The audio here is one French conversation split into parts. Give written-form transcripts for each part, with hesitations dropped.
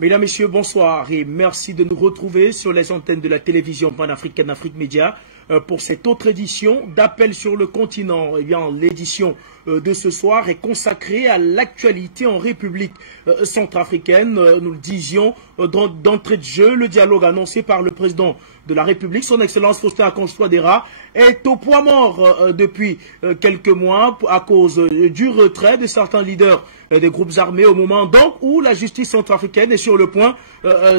Mesdames, Messieurs, bonsoir et merci de nous retrouver sur les antennes de la télévision panafricaine Afrique Média pour cette autre édition d'Appel sur le continent. Eh bien, l'édition de ce soir est consacrée à l'actualité en République centrafricaine. Nous le disions d'entrée de jeu, le dialogue annoncé par le président de la République, son Excellence Faustin Archange Touadéra, est au point mort depuis quelques mois à cause du retrait de certains leaders des groupes armés au moment donc où la justice centrafricaine est sur le point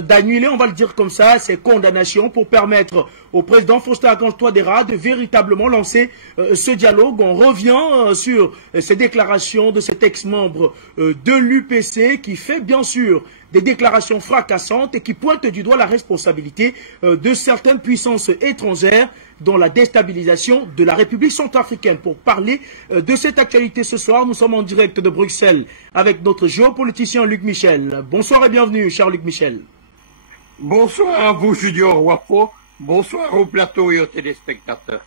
d'annuler, on va le dire comme ça, ses condamnations pour permettre au président Faustin Archange Touadéra de véritablement lancer ce dialogue. On revient sur ces déclarations de cet ex-membre de l'UPC qui fait bien sûr des déclarations fracassantes et qui pointent du doigt la responsabilité de certaines puissances étrangères dans la déstabilisation de la République centrafricaine. Pour parler de cette actualité ce soir, nous sommes en direct de Bruxelles avec notre géopoliticien Luc Michel. Bonsoir et bienvenue, cher Luc Michel. Bonsoir à vous, Junior Wafo. Bonsoir au plateau et aux téléspectateurs.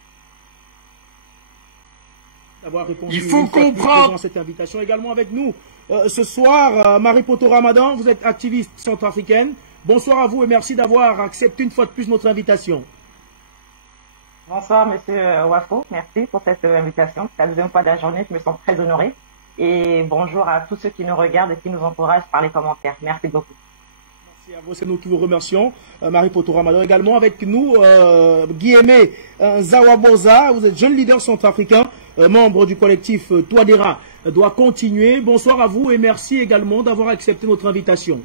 Il faut comprendre cette invitation également avec nous. Ce soir, Marie Poto Ramadan, vous êtes activiste centrafricaine. Bonsoir à vous et merci d'avoir accepté une fois de plus notre invitation. Bonsoir Monsieur Wafo, merci pour cette invitation. C'est la deuxième fois de la journée, je me sens très honorée. Et bonjour à tous ceux qui nous regardent et qui nous encouragent par les commentaires. Merci beaucoup. Merci à vous, c'est nous qui vous remercions. Marie Poto Ramadan également avec nous. Guillemé Zawaboza, vous êtes jeune leader centrafricain, membre du collectif Touadéra doit continuer. Bonsoir à vous et merci également d'avoir accepté notre invitation.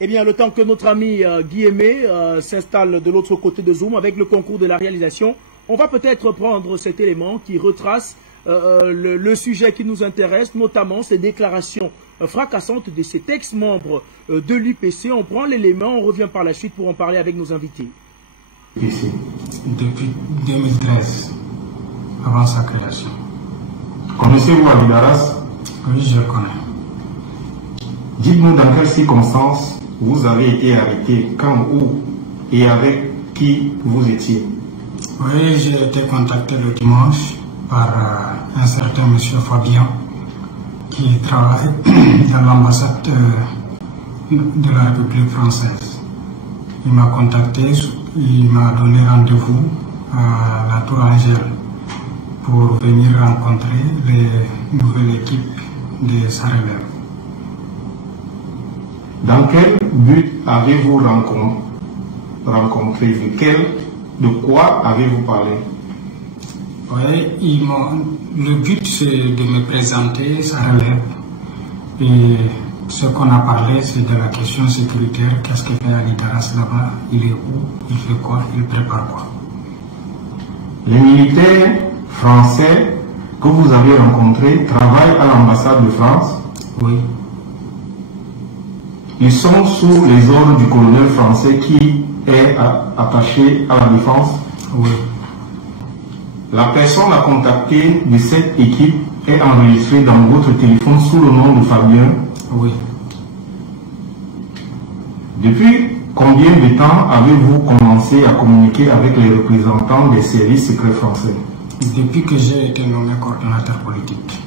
Eh bien, le temps que notre ami Guillemé s'installe de l'autre côté de Zoom avec le concours de la réalisation, on va peut-être prendre cet élément qui retrace le sujet qui nous intéresse, notamment ces déclarations fracassantes de cet ex-membre de l'UPC. On prend l'élément, on revient par la suite pour en parler avec nos invités. Ici, depuis 2013, avant sa création. Connaissez-vous Ali Daras? Oui, je le connais. Dites-nous dans quelles circonstances vous avez été arrêté, quand, où et avec qui vous étiez. Oui, j'ai été contacté le dimanche par un certain monsieur Fabien qui travaille dans l'ambassade de la République française. Il m'a contacté, il m'a donné rendez-vous à la Tour Angèle pour venir rencontrer les nouvelles équipes de sa relève. Dans quel but avez-vous rencontré? De quoi avez-vous parlé? Oui, le but c'est de me présenter sa relève. Et ce qu'on a parlé, c'est de la question sécuritaire. Qu'est-ce que fait Ali Daras là-bas? Il est où? Il fait quoi? Il prépare quoi? Les militaires français que vous avez rencontrés travaillent à l'ambassade de France? Oui. Ils sont sous les ordres du colonel français qui est attaché à la défense? Oui. La personne à contacter de cette équipe est enregistrée dans votre téléphone sous le nom de Fabien? Oui. Depuis combien de temps avez-vous commencé à communiquer avec les représentants des services secrets français? Depuis que j'ai été nommé coordonnateur politique.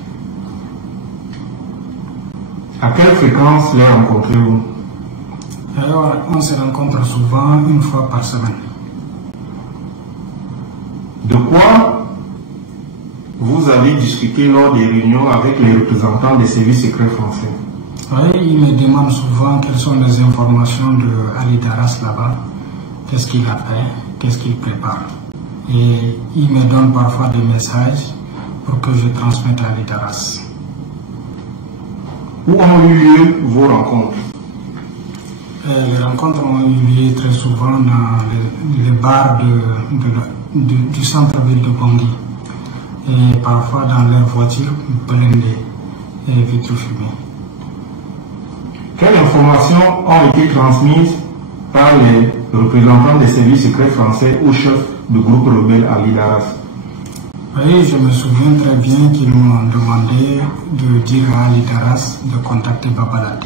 À quelle fréquence les rencontrez-vous? On se rencontre souvent, une fois par semaine. De quoi vous avez discuté lors des réunions avec les représentants des services secrets français? Oui, ils me demandent souvent quelles sont les informations de Ali Daras là-bas, qu'est-ce qu'il a fait, qu'est-ce qu'il prépare. Et ils me donnent parfois des messages pour que je transmette à Ali Daras. Où ont eu lieu vos rencontres? Les rencontres ont eu lieu très souvent dans les bars du centre-ville de Bangui. Et parfois dans leurs voitures blindées et vitres fumées. Quelles informations ont été transmises par les représentants des services secrets français au chef du groupe rebelle Ali Daras? Oui, je me souviens très bien qu'ils m'ont demandé de dire à Ali Daras de contacter Babalade.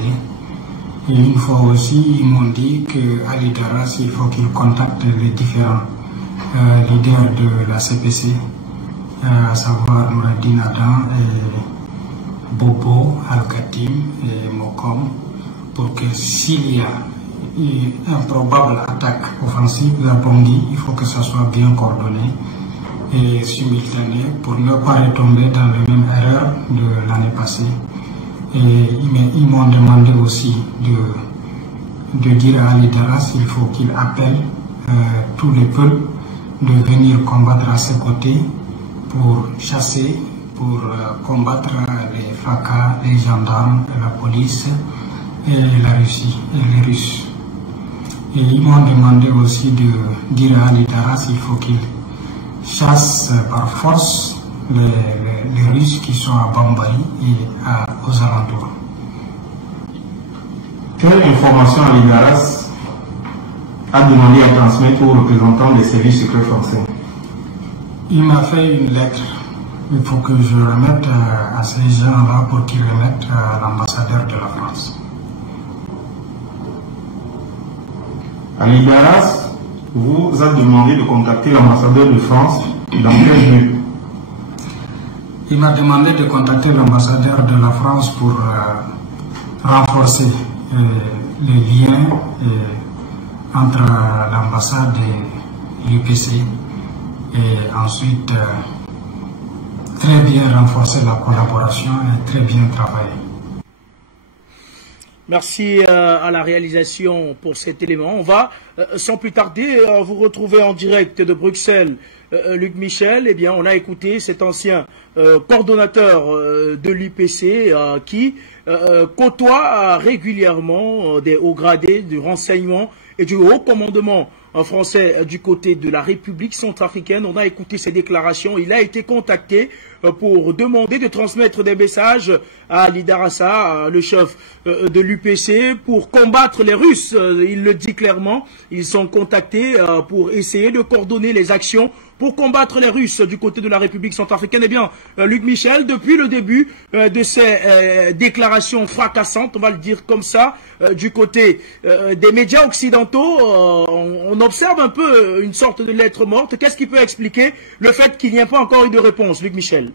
Et une fois aussi, ils m'ont dit que Ali Daras, il faut qu'il contacte les différents leaders de la CPC, à savoir Noureddin Adam Bobo, Al-Khatim et Mokom pour que s'il y a une improbable attaque offensive vers Bangui, il faut que ça soit bien coordonné et simultané pour ne pas retomber dans les mêmes erreurs de l'année passée. Et ils m'ont demandé aussi de dire à Ali Daras qu'il faut qu'il appelle tous les peuples de venir combattre à ses côtés pour chasser, pour combattre les FACA, les gendarmes, la police et la Russie et les Russes. Et ils m'ont demandé aussi de dire à Ali Daras qu'il faut qu'il chasse par force les Russes qui sont à Bambari et aux alentours. Quelle information Ali Daras a demandé à transmettre aux représentants des services secrets français? Il m'a fait une lettre. Il faut que je remette à ces gens-là pour qu'ils remettent à l'ambassadeur de la France. Ali Daras vous a demandé de contacter l'ambassadeur de France dans quel but? Il m'a demandé de contacter l'ambassadeur de la France pour renforcer les liens entre l'ambassade et l'UPC et ensuite très bien renforcer la collaboration et très bien travailler. Merci à la réalisation pour cet élément. On va, sans plus tarder, vous retrouver en direct de Bruxelles. Luc Michel, eh bien, on a écouté cet ancien coordonnateur de l'UPC qui côtoie régulièrement des hauts gradés du renseignement et du haut commandement français du côté de la République centrafricaine. On a écouté ses déclarations. Il a été contacté pour demander de transmettre des messages à Ali Darassa, le chef de l'UPC, pour combattre les Russes. Il le dit clairement. Ils sont contactés pour essayer de coordonner les actions pour combattre les Russes du côté de la République centrafricaine. Eh bien, Luc Michel, depuis le début de ces déclarations fracassantes, on va le dire comme ça, du côté des médias occidentaux, on observe un peu une sorte de lettre morte. Qu'est-ce qui peut expliquer le fait qu'il n'y a pas encore eu de réponse, Luc Michel?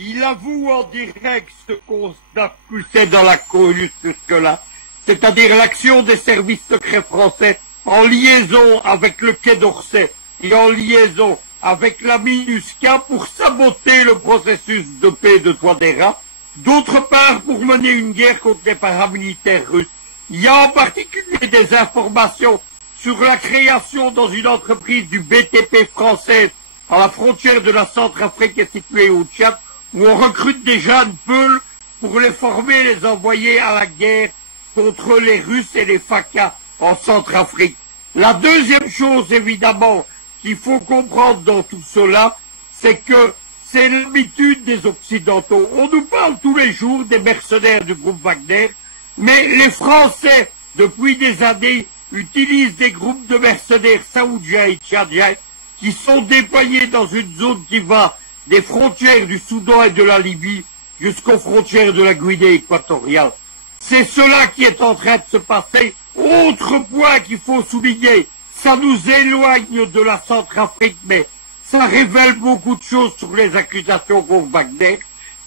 Il avoue en direct ce qu'on a poussé dans la cohue jusque-là, c'est-à-dire l'action des services secrets français en liaison avec le Quai d'Orsay et en liaison avec la MINUSCA pour saboter le processus de paix de Touadéra, d'autre part pour mener une guerre contre les paramilitaires russes. Il y a en particulier des informations sur la création dans une entreprise du BTP français à la frontière de la Centrafrique et située au Tchad, où on recrute des jeunes peuls pour les former et les envoyer à la guerre contre les Russes et les FACA en Centrafrique. La deuxième chose, évidemment, qu'il faut comprendre dans tout cela, c'est que c'est l'habitude des Occidentaux. On nous parle tous les jours des mercenaires du groupe Wagner, mais les Français, depuis des années, utilisent des groupes de mercenaires saoudiens et tchadiens qui sont déployés dans une zone qui va des frontières du Soudan et de la Libye jusqu'aux frontières de la Guinée équatoriale. C'est cela qui est en train de se passer. Autre point qu'il faut souligner, ça nous éloigne de la Centrafrique, mais ça révèle beaucoup de choses sur les accusations contre Wagner.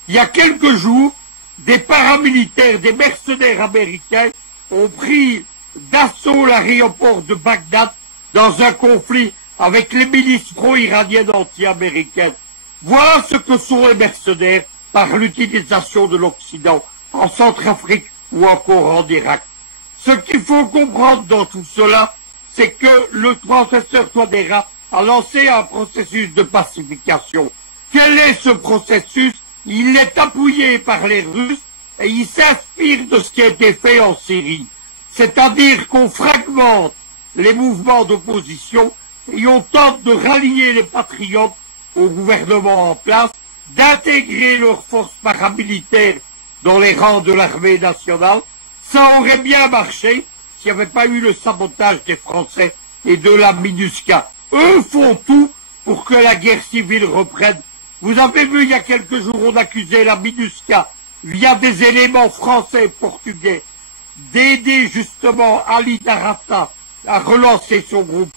Il y a quelques jours, des paramilitaires, des mercenaires américains ont pris d'assaut l'aéroport de Bagdad dans un conflit avec les milices pro-iraniennes anti-américaines. Voilà ce que sont les mercenaires par l'utilisation de l'Occident en Centrafrique ou encore en Irak. Ce qu'il faut comprendre dans tout cela, c'est que le professeur Touadéra a lancé un processus de pacification. Quel est ce processus? Il est appuyé par les Russes et il s'inspire de ce qui a été fait en Syrie. C'est-à-dire qu'on fragmente les mouvements d'opposition et on tente de rallier les patriotes au gouvernement en place, d'intégrer leurs forces paramilitaires dans les rangs de l'armée nationale. Ça aurait bien marché s'il n'y avait pas eu le sabotage des Français et de la MINUSCA. Eux font tout pour que la guerre civile reprenne. Vous avez vu il y a quelques jours, on accusait la MINUSCA, via des éléments français et portugais, d'aider justement Ali Darassa à relancer son groupe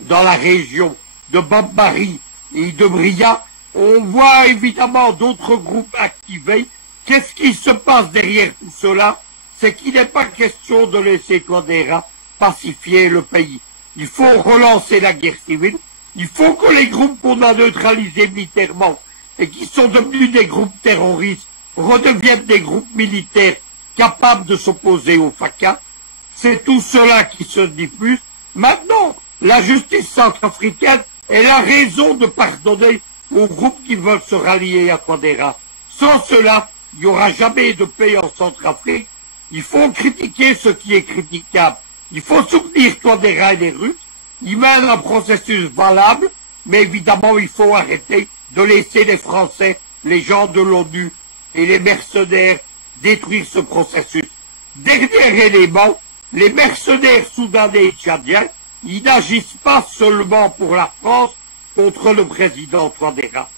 dans la région de Bambari et de Bria. On voit évidemment d'autres groupes activés. Qu'est-ce qui se passe derrière tout cela? C'est qu'il n'est pas question de laisser Touadéra pacifier le pays. Il faut relancer la guerre civile. Il faut que les groupes qu'on a neutralisés militairement et qui sont devenus des groupes terroristes redeviennent des groupes militaires capables de s'opposer au FACA. C'est tout cela qui se diffuse. Maintenant, la justice centrafricaine, elle a raison de pardonner aux groupes qui veulent se rallier à Touadéra. Sans cela, il n'y aura jamais de paix en Centrafrique. Il faut critiquer ce qui est critiquable. Il faut soutenir Touadéra et les Russes. Ils mènent un processus valable, mais évidemment, il faut arrêter de laisser les Français, les gens de l'ONU et les mercenaires détruire ce processus. Dernier élément, les mercenaires soudanais et tchadiens, ils n'agissent pas seulement pour la France contre le président Touadéra.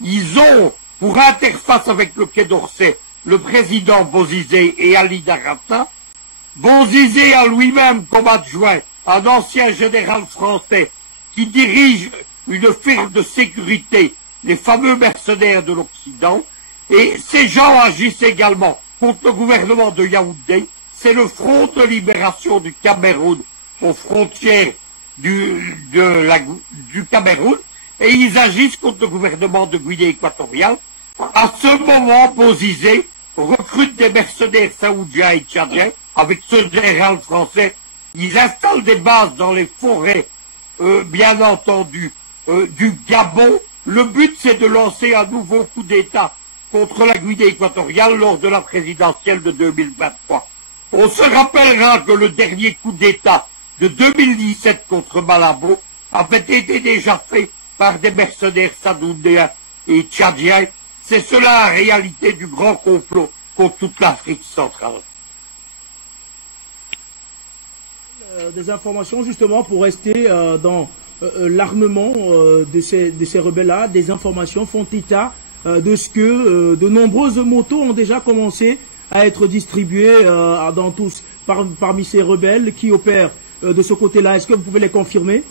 Ils ont, pour interface avec le Quai d'Orsay, le président Bozizé et Ali Darata. Bozizé a lui-même comme adjoint un ancien général français qui dirige une firme de sécurité, les fameux mercenaires de l'Occident, et ces gens agissent également contre le gouvernement de Yaoundé. C'est le Front de libération du Cameroun aux frontières du Cameroun, et ils agissent contre le gouvernement de Guinée équatoriale. À ce moment, Bozizé recrute des mercenaires saoudiens et tchadiens avec ce général français. Ils installent des bases dans les forêts, bien entendu, du Gabon. Le but, c'est de lancer un nouveau coup d'État contre la Guinée équatoriale lors de la présidentielle de 2023. On se rappellera que le dernier coup d'État de 2017 contre Malabo avait été déjà fait par des mercenaires saoudéens et tchadiens. C'est cela la réalité du grand complot contre toute l'Afrique centrale. Des informations justement pour rester dans l'armement de ces rebelles-là. Des informations font état de ce que de nombreuses motos ont déjà commencé à être distribuées parmi ces rebelles qui opèrent de ce côté-là. Est-ce que vous pouvez les confirmer?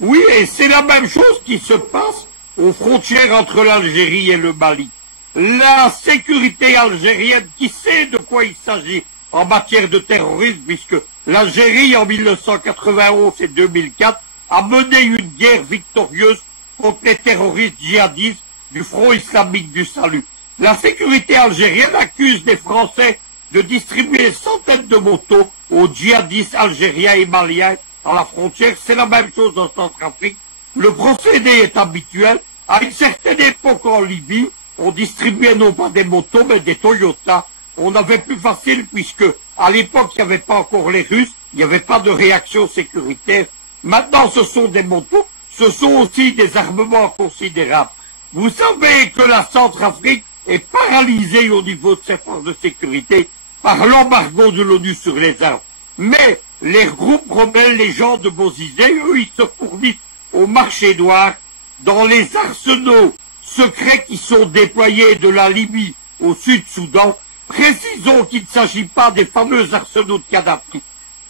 Oui, et c'est la même chose qui se passe aux frontières entre l'Algérie et le Mali. La sécurité algérienne qui sait de quoi il s'agit en matière de terrorisme, puisque l'Algérie en 1991 et 2004 a mené une guerre victorieuse contre les terroristes djihadistes du Front islamique du salut. La sécurité algérienne accuse les Français de distribuer centaines de motos aux djihadistes algériens et maliens à la frontière. C'est la même chose en Centrafrique. Le procédé est habituel. À une certaine époque en Libye, on distribuait non pas des motos, mais des Toyota. On avait plus facile puisque, à l'époque, il n'y avait pas encore les Russes, il n'y avait pas de réaction sécuritaire. Maintenant, ce sont des motos, ce sont aussi des armements considérables. Vous savez que la Centrafrique est paralysée au niveau de ses forces de sécurité par l'embargo de l'ONU sur les armes. Mais les groupes rebelles, les gens de Bozizé, eux, ils se fournissent au marché noir dans les arsenaux secrets qui sont déployés de la Libye au Sud-Soudan. Précisons qu'il ne s'agit pas des fameux arsenaux de Kadhafi.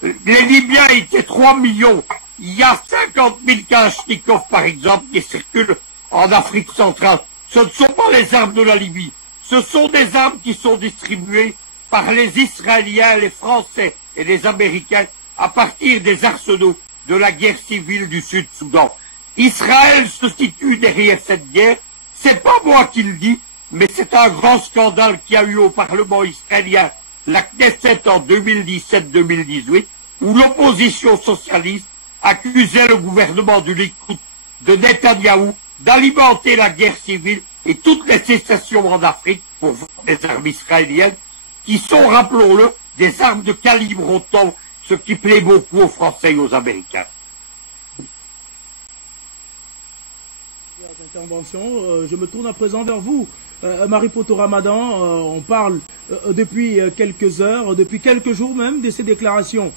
Les Libyens étaient 3 millions. Il y a 50 000 Kalachnikov, par exemple, qui circulent en Afrique centrale. Ce ne sont pas les armes de la Libye. Ce sont des armes qui sont distribuées par les Israéliens, les Français et les Américains à partir des arsenaux de la guerre civile du Sud-Soudan. Israël se situe derrière cette guerre. C'est pas moi qui le dis, mais c'est un grand scandale qui a eu au Parlement israélien, la Knesset en 2017-2018, où l'opposition socialiste accusait le gouvernement du Likoud de Netanyahou d'alimenter la guerre civile et toutes les sécessions en Afrique pour vendre les armes israéliennes, qui sont, rappelons-le, des armes de calibre autant, ce qui plaît beaucoup aux Français et aux Américains. Intervention. Je me tourne à présent vers vous, Maripoto Ramadan. On parle depuis quelques heures, depuis quelques jours même, de ces déclarations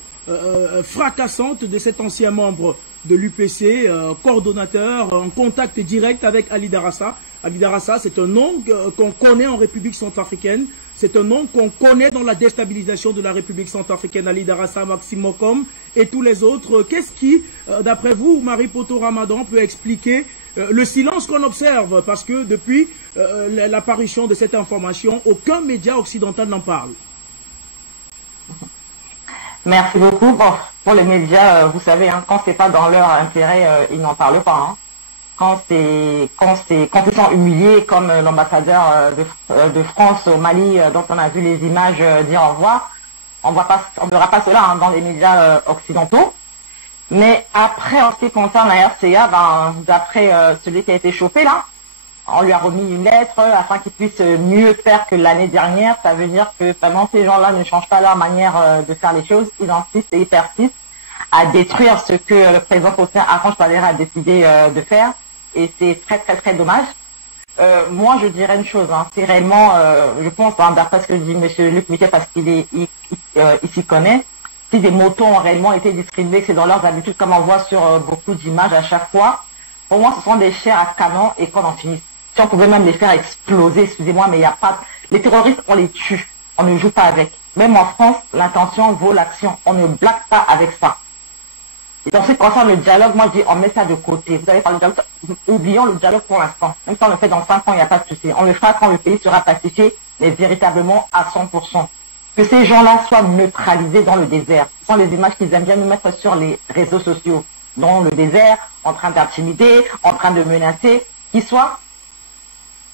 fracassantes de cet ancien membre de l'UPC, coordonnateur en contact direct avec Ali Darassa. Ali Darassa, c'est un nom qu'on connaît en République centrafricaine. C'est un nom qu'on connaît dans la déstabilisation de la République centrafricaine. Ali Darassa, Maxime Mokom et tous les autres. Qu'est-ce qui, d'après vous, Maripoto Ramadan, peut expliquer le silence qu'on observe, parce que depuis l'apparition de cette information, aucun média occidental n'en parle. Merci beaucoup. Bon, pour les médias, vous savez, hein, quand c'est pas dans leur intérêt, ils n'en parlent pas. Hein. Quand ils sont humiliés, comme l'ambassadeur de France au Mali, dont on a vu les images dire au revoir, on ne verra pas cela hein, dans les médias occidentaux. Mais après, en ce qui concerne la RCA, d'après celui qui a été chauffé là, on lui a remis une lettre afin qu'il puisse mieux faire que l'année dernière. Ça veut dire que vraiment ces gens-là ne changent pas leur manière de faire les choses. Ils insistent et ils persistent à détruire ce que le président Faustin Archange Touadéra a décidé de faire. Et c'est très très très dommage. Moi je dirais une chose, hein, c'est réellement, je pense, d'après ce que dit M. Luc Miquet, parce qu'il s'y connaît, si des motos ont réellement été distribués, que c'est dans leurs habitudes, comme on voit sur beaucoup d'images à chaque fois, pour moi ce sont des chairs à canon et qu'on en finisse. Si on pouvait même les faire exploser, excusez-moi, mais il n'y a pas... Les terroristes, on les tue, on ne joue pas avec. Même en France, l'intention vaut l'action, on ne blague pas avec ça. Et dans ce qui concerne le dialogue, moi je dis on met ça de côté. Vous avez parlé de dialogue, oublions le dialogue pour l'instant. Même si on le fait dans 5 ans, il n'y a pas de souci. On le fera quand le pays sera pacifié, mais véritablement à 100%. Que ces gens-là soient neutralisés dans le désert. Ce sont les images qu'ils aiment bien nous mettre sur les réseaux sociaux. Dans le désert, en train d'intimider, en train de menacer, qu'ils soient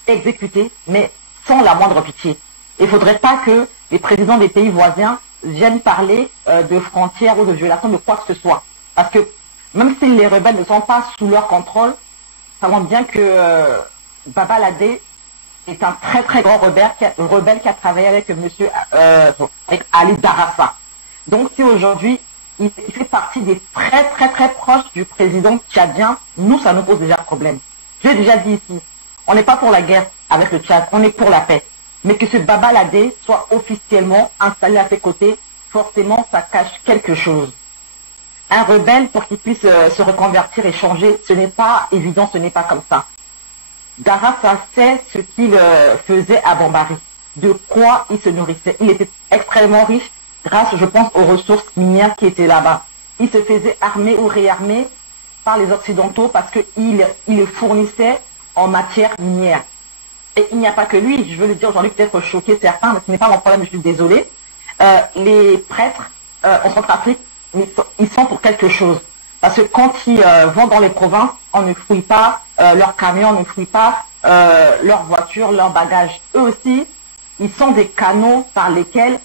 exécutés, mais sans la moindre pitié. Il ne faudrait pas que les présidents des pays voisins viennent parler de frontières ou de violation de quoi que ce soit. Parce que même si les rebelles ne sont pas sous leur contrôle, ça montre bien que Baba Ladé est un très très grand rebelle qui a travaillé avec avec Ali Darassa. Donc si aujourd'hui il fait partie des très très très proches du président tchadien, nous ça nous pose déjà problème. Je l'ai déjà dit ici, on n'est pas pour la guerre avec le Tchad, on est pour la paix. Mais que ce Baba Ladé soit officiellement installé à ses côtés, forcément ça cache quelque chose. Un rebelle, pour qu'il puisse se reconvertir et changer, ce n'est pas évident, ce n'est pas comme ça. Darassa sait ce qu'il faisait à Bambari, de quoi il se nourrissait. Il était extrêmement riche grâce, je pense, aux ressources minières qui étaient là-bas. Il se faisait armer ou réarmer par les Occidentaux parce qu'il le fournissait en matière minière. Et il n'y a pas que lui, je veux le dire aujourd'hui, peut-être choquer certains, mais ce n'est pas mon problème, je suis désolée. Les prêtres en Centrafrique, ils sont pour quelque chose. Parce que quand ils vont dans les provinces, on ne fouille pas leurs camions, on ne fouille pas leurs voitures, leurs bagages. Eux aussi, ils sont des canaux par lesquels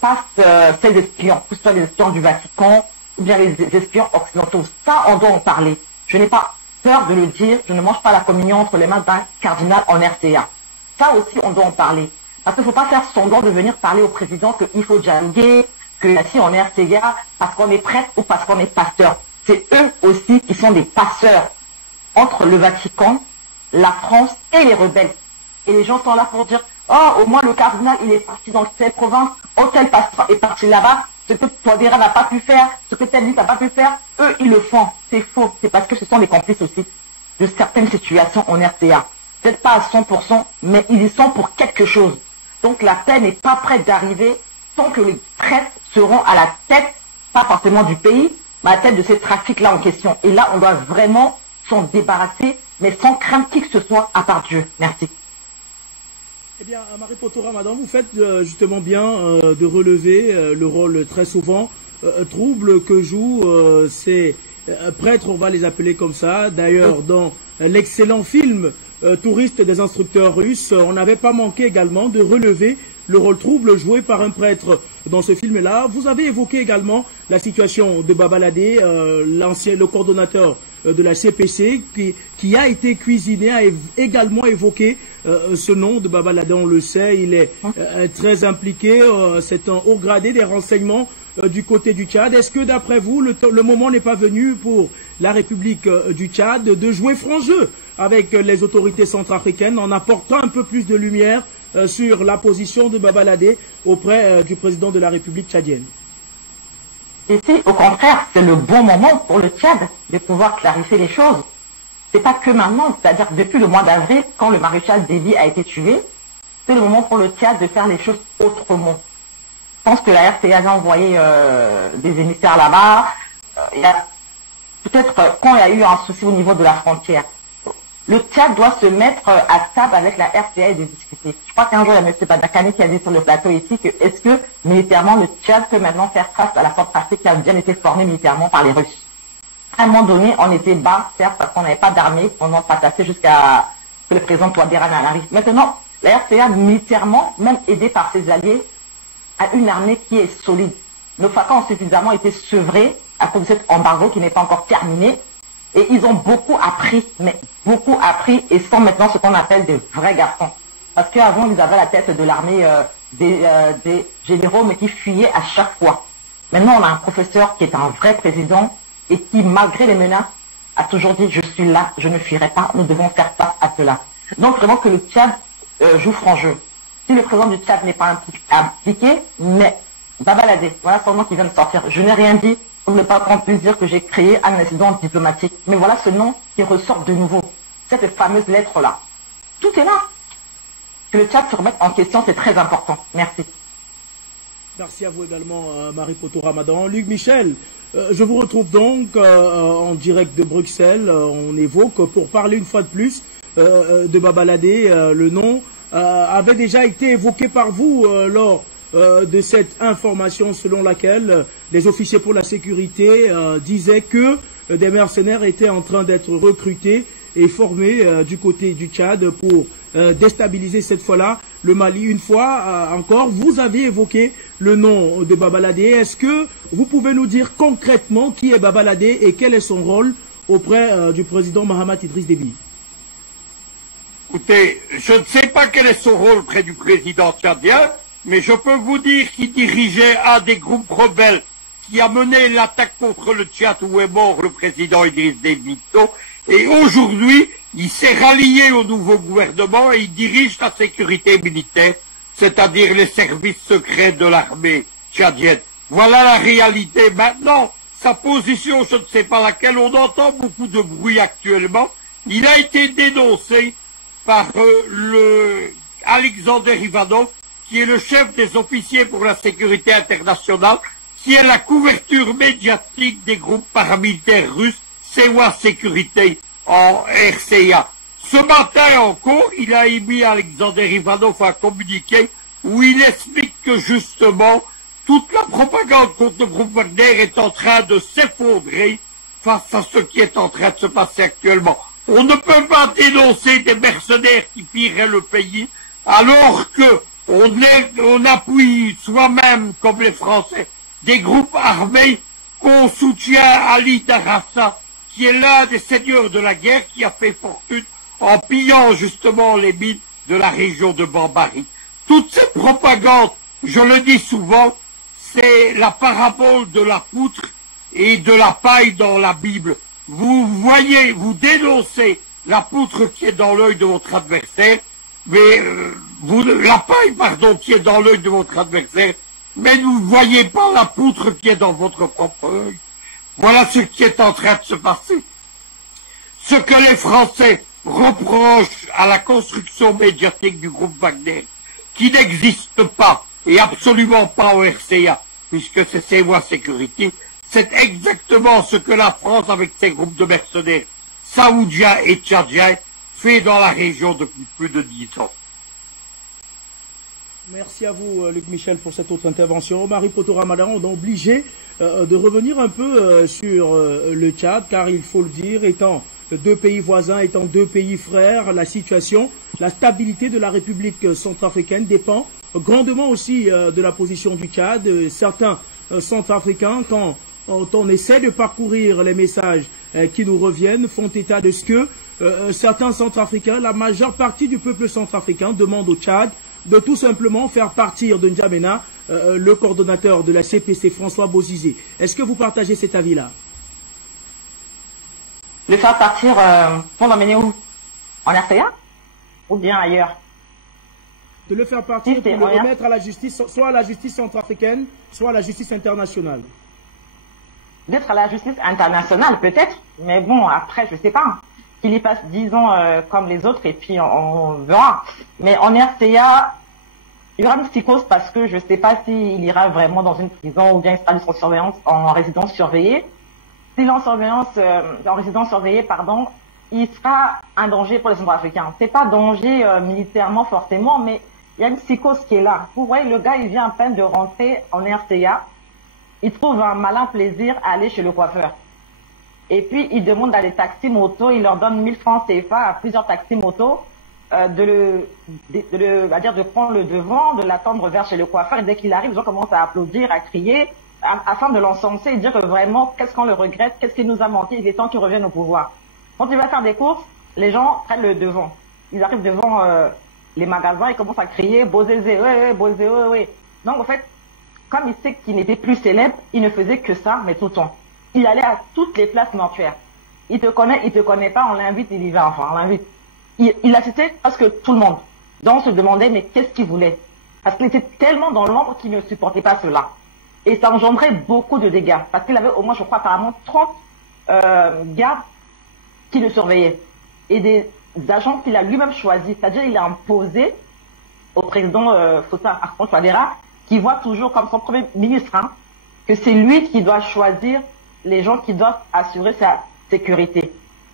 passent ces espions, que ce soit les espions du Vatican ou bien les espions occidentaux. Ça, on doit en parler. Je n'ai pas peur de le dire, je ne mange pas la communion entre les mains d'un cardinal en RCA. Ça aussi, on doit en parler. Parce qu'il ne faut pas faire semblant de venir parler au président qu'il faut dialoguer, que si on est RCA, parce qu'on est prêtre ou parce qu'on est pasteur. C'est eux aussi qui sont des passeurs entre le Vatican, la France et les rebelles. Et les gens sont là pour dire, oh, au moins le cardinal, il est parti dans telle province, oh, tel pasteur est parti là-bas, ce que Touadéra n'a pas pu faire, ce que tel n'a pas pu faire, eux, ils le font. C'est faux. C'est parce que ce sont des complices aussi de certaines situations en RCA. Peut-être pas à 100%, mais ils y sont pour quelque chose. Donc la paix n'est pas prête d'arriver tant que les prêtres seront à la tête, pas forcément du pays, mais à la tête de ces trafics-là en question. Et là, on doit vraiment s'en débarrasser, mais sans craindre qui que ce soit, à part Dieu. Merci. Eh bien, Marie-Poto Ramadan, vous faites justement bien de relever le rôle très souvent trouble que jouent ces prêtres, on va les appeler comme ça. D'ailleurs, dans l'excellent film Touriste des instructeurs russes, on n'avait pas manqué également de relever le rôle trouble joué par un prêtre dans ce film-là. Vous avez évoqué également la situation de Baba Ladé, le coordonnateur de la CPC, qui a été cuisiné, a également évoqué ce nom de Baba Ladé, on le sait, il est très impliqué, c'est un haut gradé des renseignements du côté du Tchad. Est-ce que d'après vous, le moment n'est pas venu pour la République du Tchad de jouer franc jeu avec les autorités centrafricaines en apportant un peu plus de lumière sur la position de Baba Ladé auprès du président de la République tchadienne? Et si, au contraire, c'est le bon moment pour le Tchad de pouvoir clarifier les choses. C'est pas que maintenant, c'est-à-dire depuis le mois d'avril, quand le maréchal Déby a été tué, c'est le moment pour le Tchad de faire les choses autrement. Je pense que la RCA a envoyé des émissaires là-bas. Peut-être quand il y a eu un souci au niveau de la frontière, le Tchad doit se mettre à table avec la RCA et de discuter. Je crois qu'un jour, il y a M. Badakane qui a dit sur le plateau ici que est-ce que militairement le Tchad peut maintenant faire face à la Centrafrique qui a bien été formée militairement par les Russes. À un moment donné, on était bas, certes, parce qu'on n'avait pas d'armée, on n'a pas tassé jusqu'à que le président Touadéra arrive. Maintenant, la RCA militairement, même aidée par ses alliés, a une armée qui est solide. Nos FACA ont suffisamment été sevrés à cause de cet embargo qui n'est pas encore terminé. Et ils ont beaucoup appris, mais beaucoup appris et sont maintenant ce qu'on appelle des vrais garçons. Parce qu'avant, ils avaient la tête de l'armée des généraux, mais qui fuyaient à chaque fois. Maintenant, on a un professeur qui est un vrai président et qui, malgré les menaces, a toujours dit « je suis là, je ne fuirai pas, nous devons faire face à cela ». Donc vraiment que le Tchad joue franc jeu. Si le président du Tchad n'est pas impliqué, mais Babaladé, voilà son nom qui vient de sortir. Je n'ai rien dit. Vous ne voulez pas qu'on puisse dire que j'ai créé un incident diplomatique. Mais voilà ce nom qui ressort de nouveau. Cette fameuse lettre-là. Tout est là. Que le Tchad se remette en question, c'est très important. Merci. Merci à vous également, Marie Poto Ramadan. Luc Michel, je vous retrouve donc en direct de Bruxelles. On évoque, pour parler une fois de plus de Babaladé, le nom avait déjà été évoqué par vous lors de cette information selon laquelle les officiers pour la sécurité disaient que des mercenaires étaient en train d'être recrutés et formés du côté du Tchad pour déstabiliser cette fois-là le Mali. Une fois encore, vous avez évoqué le nom de Babaladé. Est-ce que vous pouvez nous dire concrètement qui est Babaladé et quel est son rôle auprès du président Mahamat Idriss Déby? Écoutez, je ne sais pas quel est son rôle près du président tchadien, mais je peux vous dire qu'il dirigeait un des groupes rebelles qui a mené l'attaque contre le Tchad où est mort le président Idriss Déby. Et aujourd'hui, il s'est rallié au nouveau gouvernement et il dirige la sécurité militaire, c'est-à-dire les services secrets de l'armée tchadienne. Voilà la réalité. Maintenant, sa position, je ne sais pas laquelle, on entend beaucoup de bruit actuellement. Il a été dénoncé par le Alexander Ivanov, qui est le chef des officiers pour la sécurité internationale, qui est la couverture médiatique des groupes paramilitaires russes, Sewa Sécurité en RCA. Ce matin encore, il a émis Alexander Ivanov un communiqué où il explique que justement, toute la propagande contre le groupe Wagner est en train de s'effondrer face à ce qui est en train de se passer actuellement. On ne peut pas dénoncer des mercenaires qui pilleraient le pays alors que on appuie soi-même, comme les Français, des groupes armés qu'on soutient Ali Darassa, qui est l'un des seigneurs de la guerre, qui a fait fortune en pillant justement les mines de la région de Bambari. Toute cette propagande, je le dis souvent, c'est la parabole de la poutre et de la paille dans la Bible. Vous voyez, vous dénoncez la poutre qui est dans l'œil de votre adversaire, mais la paille, pardon, qui est dans l'œil de votre adversaire, mais vous ne voyez pas la poutre qui est dans votre propre œil. Voilà ce qui est en train de se passer. Ce que les Français reprochent à la construction médiatique du groupe Wagner, qui n'existe pas, et absolument pas au RCA, puisque c'est Sewa Sécurité, c'est exactement ce que la France, avec ses groupes de mercenaires saoudiens et tchadiens, fait dans la région depuis plus de 10 ans. Merci à vous, Luc Michel, pour cette autre intervention. Marie Poto Ramadan, on est obligé de revenir un peu sur le Tchad, car il faut le dire, étant deux pays voisins, étant deux pays frères, la situation, la stabilité de la République centrafricaine dépend grandement aussi de la position du Tchad. Certains centrafricains, quand on essaie de parcourir les messages qui nous reviennent, font état de ce que certains centrafricains, la majeure partie du peuple centrafricain demande au Tchad de tout simplement faire partir de N'Djamena le coordonnateur de la CPC, François Bozizé. Est-ce que vous partagez cet avis-là? Le faire partir pour l'emmener où? En RCA? Ou bien ailleurs? De le faire partir pour le remettre à la justice, soit à la justice centrafricaine, soit à la justice internationale. D'être à la justice internationale, peut-être, mais bon, après, je sais pas. Qu'il y passe 10 ans comme les autres et puis on verra. Mais en RCA, il y aura une psychose parce que je ne sais pas s'il ira vraiment dans une prison ou bien il sera en surveillance, en résidence surveillée. S'il est en surveillance, en résidence surveillée, pardon, il sera un danger pour les Centrafricains. C'est pas danger militairement forcément, mais il y a une psychose qui est là. Vous voyez, le gars, il vient à peine de rentrer en RCA. Il trouve un malin plaisir à aller chez le coiffeur. Et puis, il demande à des taxis motos, il leur donne 1000 francs CFA à plusieurs taxis motos, de prendre le devant, de l'attendre vers chez le coiffeur. Et dès qu'il arrive, les gens commencent à applaudir, à crier, afin de l'encenser et dire que vraiment, qu'est-ce qu'on le regrette, qu'est-ce qu'il nous a manqué, il est temps qu'il revienne au pouvoir. Quand il va faire des courses, les gens prennent le devant. Ils arrivent devant les magasins, ils commencent à crier, Bozézé, ouais, Bozé, ouais. Donc, en fait, comme il sait qu'il n'était plus célèbre, il ne faisait que ça, mais tout le temps. Il allait à toutes les places mortuaires. Il te connaît pas, on l'invite, il y va, enfin, on l'invite. Il assistait presque tout le monde. Donc, on se demandait, mais qu'est-ce qu'il voulait? Parce qu'il était tellement dans l'ombre qu'il ne supportait pas cela. Et ça engendrait beaucoup de dégâts. Parce qu'il avait au moins, je crois, apparemment 30 gardes qui le surveillaient. Et des agents qu'il a lui-même choisis. C'est-à-dire, il a imposé au président Faustin Archange Touadéra, qui voit toujours comme son premier ministre, hein, que c'est lui qui doit choisir les gens qui doivent assurer sa sécurité.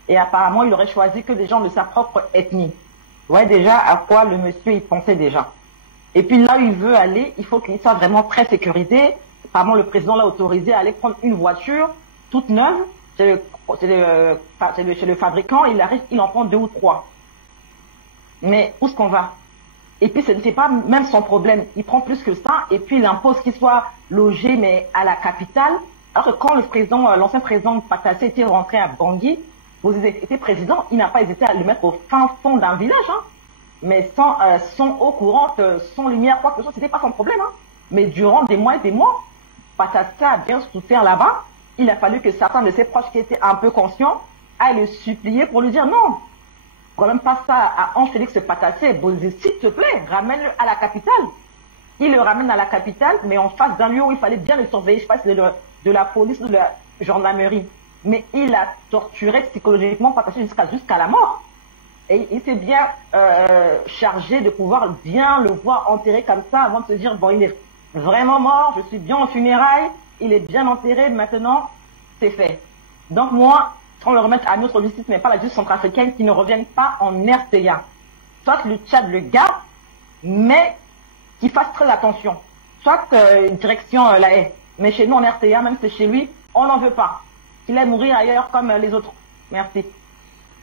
Et apparemment, il aurait choisi que des gens de sa propre ethnie. Vous voyez déjà à quoi le monsieur il pensait déjà. Et puis là où il veut aller, il faut qu'il soit vraiment très sécurisé. Apparemment, le président l'a autorisé à aller prendre une voiture toute neuve chez le fabricant. Il arrive, il en prend 2 ou 3. Mais où est-ce qu'on va? Et puis, ce n'était pas même son problème. Il prend plus que ça, et puis il impose qu'il soit logé, mais à la capitale. Alors que quand l'ancien président Patassé était rentré à Bangui, vous étiez président, il n'a pas hésité à le mettre au fin fond d'un village, hein. Mais sans son eau courante, sans lumière, quoi que ce soit, c'était pas son problème, hein. Mais durant des mois et des mois, Patassé a bien souffert là-bas. Il a fallu que certains de ses proches qui étaient un peu conscients aillent le supplier pour lui dire non. Quand même pas ça à Ange-Félix Patassé, s'il te plaît, ramène-le à la capitale. Il le ramène à la capitale, mais en face d'un lieu où il fallait bien le surveiller, je sais pas si de la police ou de la gendarmerie. Mais il a torturé psychologiquement Patassé jusqu'à la mort. Et il s'est bien chargé de pouvoir bien le voir enterré comme ça avant de se dire, bon, il est vraiment mort, je suis bien en funérailles, il est bien enterré, maintenant, c'est fait. Donc moi, on le remet à notre justice, mais pas la justice centrafricaine, qui ne revienne pas en RCA. Soit le Tchad le garde, mais qu'il fasse très attention. Soit direction la haie. Mais chez nous en RCA, même si c'est chez lui, on n'en veut pas. Qu'il aille mourir ailleurs comme les autres. Merci.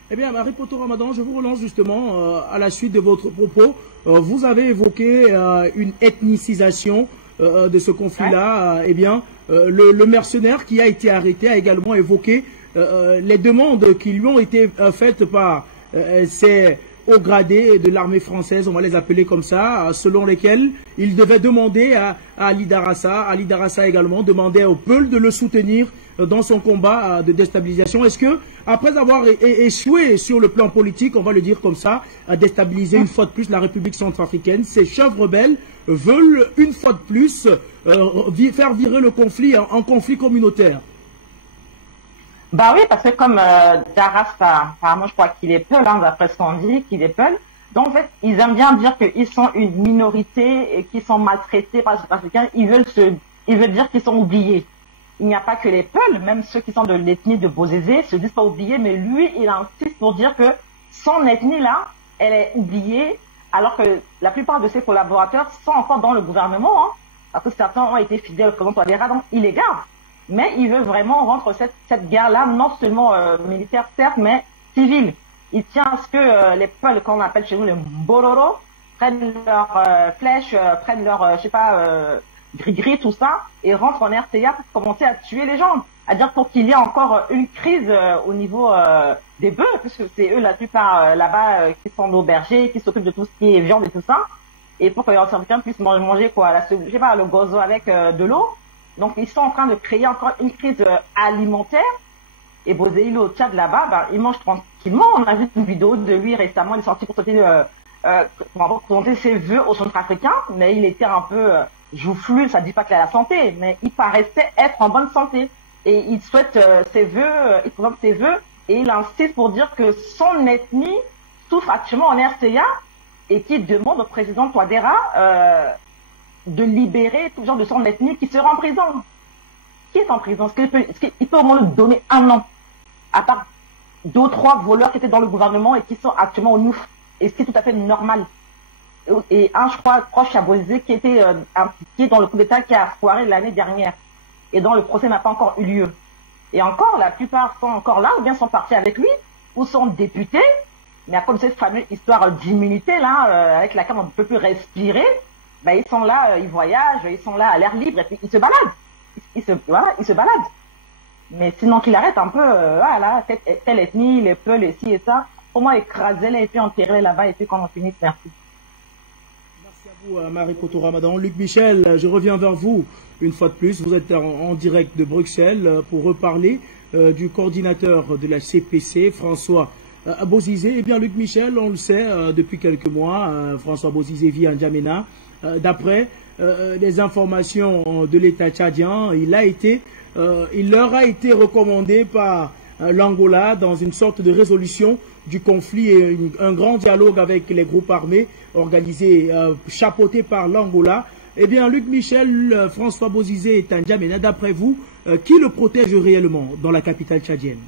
Eh bien, Marie Poto Ramadan, je vous relance justement à la suite de votre propos. Vous avez évoqué une ethnicisation de ce conflit-là. Eh bien, le mercenaire qui a été arrêté a également évoqué les demandes qui lui ont été faites par ces hauts gradés de l'armée française, on va les appeler comme ça, selon lesquels il devait demander à Ali Darassa également, demandait au Peul de le soutenir dans son combat de déstabilisation. Est-ce que, après avoir échoué sur le plan politique, on va le dire comme ça, à déstabiliser une fois de plus la République centrafricaine, ces chefs rebelles veulent une fois de plus faire virer le conflit en conflit communautaire? Bah oui, parce que comme Darassa, apparemment je crois qu'il est Peul, hein, d'après ce qu'on dit, qu'il est Peul. Donc en fait, ils aiment bien dire qu'ils sont une minorité et qu'ils sont maltraités par les Centrafricains. Ils veulent dire qu'ils sont oubliés. Il n'y a pas que les Peuls, même ceux qui sont de l'ethnie de Bozézé se disent pas oubliés, mais lui, il insiste pour dire que son ethnie-là, elle est oubliée, alors que la plupart de ses collaborateurs sont encore dans le gouvernement, hein, parce que certains ont été fidèles au président Touadéra, donc il les garde. Mais il veut vraiment rendre cette guerre-là, non seulement militaire, certes, mais civile. Il tient à ce que les Peuls, qu'on appelle chez nous les Mbororo, prennent leurs flèches, prennent leurs, je sais pas, gris-gris, tout ça, et rentrent en RCA pour commencer à tuer les gens. C'est-à-dire pour qu'il y ait encore une crise au niveau des bœufs, puisque c'est eux la plupart là-bas qui sont nos bergers, qui s'occupent de tout ce qui est viande et tout ça. Et pour que les Centrafricains puissent manger quoi, je sais pas, le gozo avec de l'eau. Donc, ils sont en train de créer encore une crise alimentaire. Et Bozéilo, au Tchad, là-bas, ben, il mange tranquillement. On a vu une vidéo de lui récemment. Il est sorti pour présenter ses vœux aux Centrafricains. Mais il était un peu joufflu. Ça ne dit pas qu'il a la santé. Mais il paraissait être en bonne santé. Et il souhaite ses vœux, il présente ses vœux. Et il insiste pour dire que son ethnie souffre actuellement en RCA. Et qu'il demande au président Touadéra de libérer tout genre de son ethnie qui sera en prison. Qui est en prison? Est-ce qu'il peut au moins lui donner un an? À part 2 ou 3 voleurs qui étaient dans le gouvernement et qui sont actuellement au NOUF. Et c'est tout à fait normal. Et un, je crois, proche à Bozizé qui était impliqué dans le coup d'État qui a foiré l'année dernière. Et dont le procès n'a pas encore eu lieu. Et encore, la plupart sont encore là, ou bien sont partis avec lui, ou sont députés. Mais à cause de cette fameuse histoire d'immunité, là, avec laquelle on ne peut plus respirer, ben, ils sont là, ils voyagent, ils sont là à l'air libre, et puis ils se baladent. Ils se baladent. Mais sinon qu'ils arrêtent un peu, voilà, telle ethnie, les Peuls, les ci et ça, comment écraser-les et puis enterrer là-bas et puis qu'on en finisse, merci. Merci à vous, Marie Poto Ramadan. Luc Michel, je reviens vers vous une fois de plus. Vous êtes en direct de Bruxelles pour reparler du coordinateur de la CPC, François Bozizé. Eh bien, Luc Michel, on le sait depuis quelques mois, François Bozizé vit en N'Djamena. D'après les informations de l'État tchadien, il leur a été recommandé par l'Angola dans une sorte de résolution du conflit et un grand dialogue avec les groupes armés organisés, chapeautés par l'Angola. Eh bien, Luc Michel, François Bozizé est en N'Djamena. D'après vous, qui le protège réellement dans la capitale tchadienne?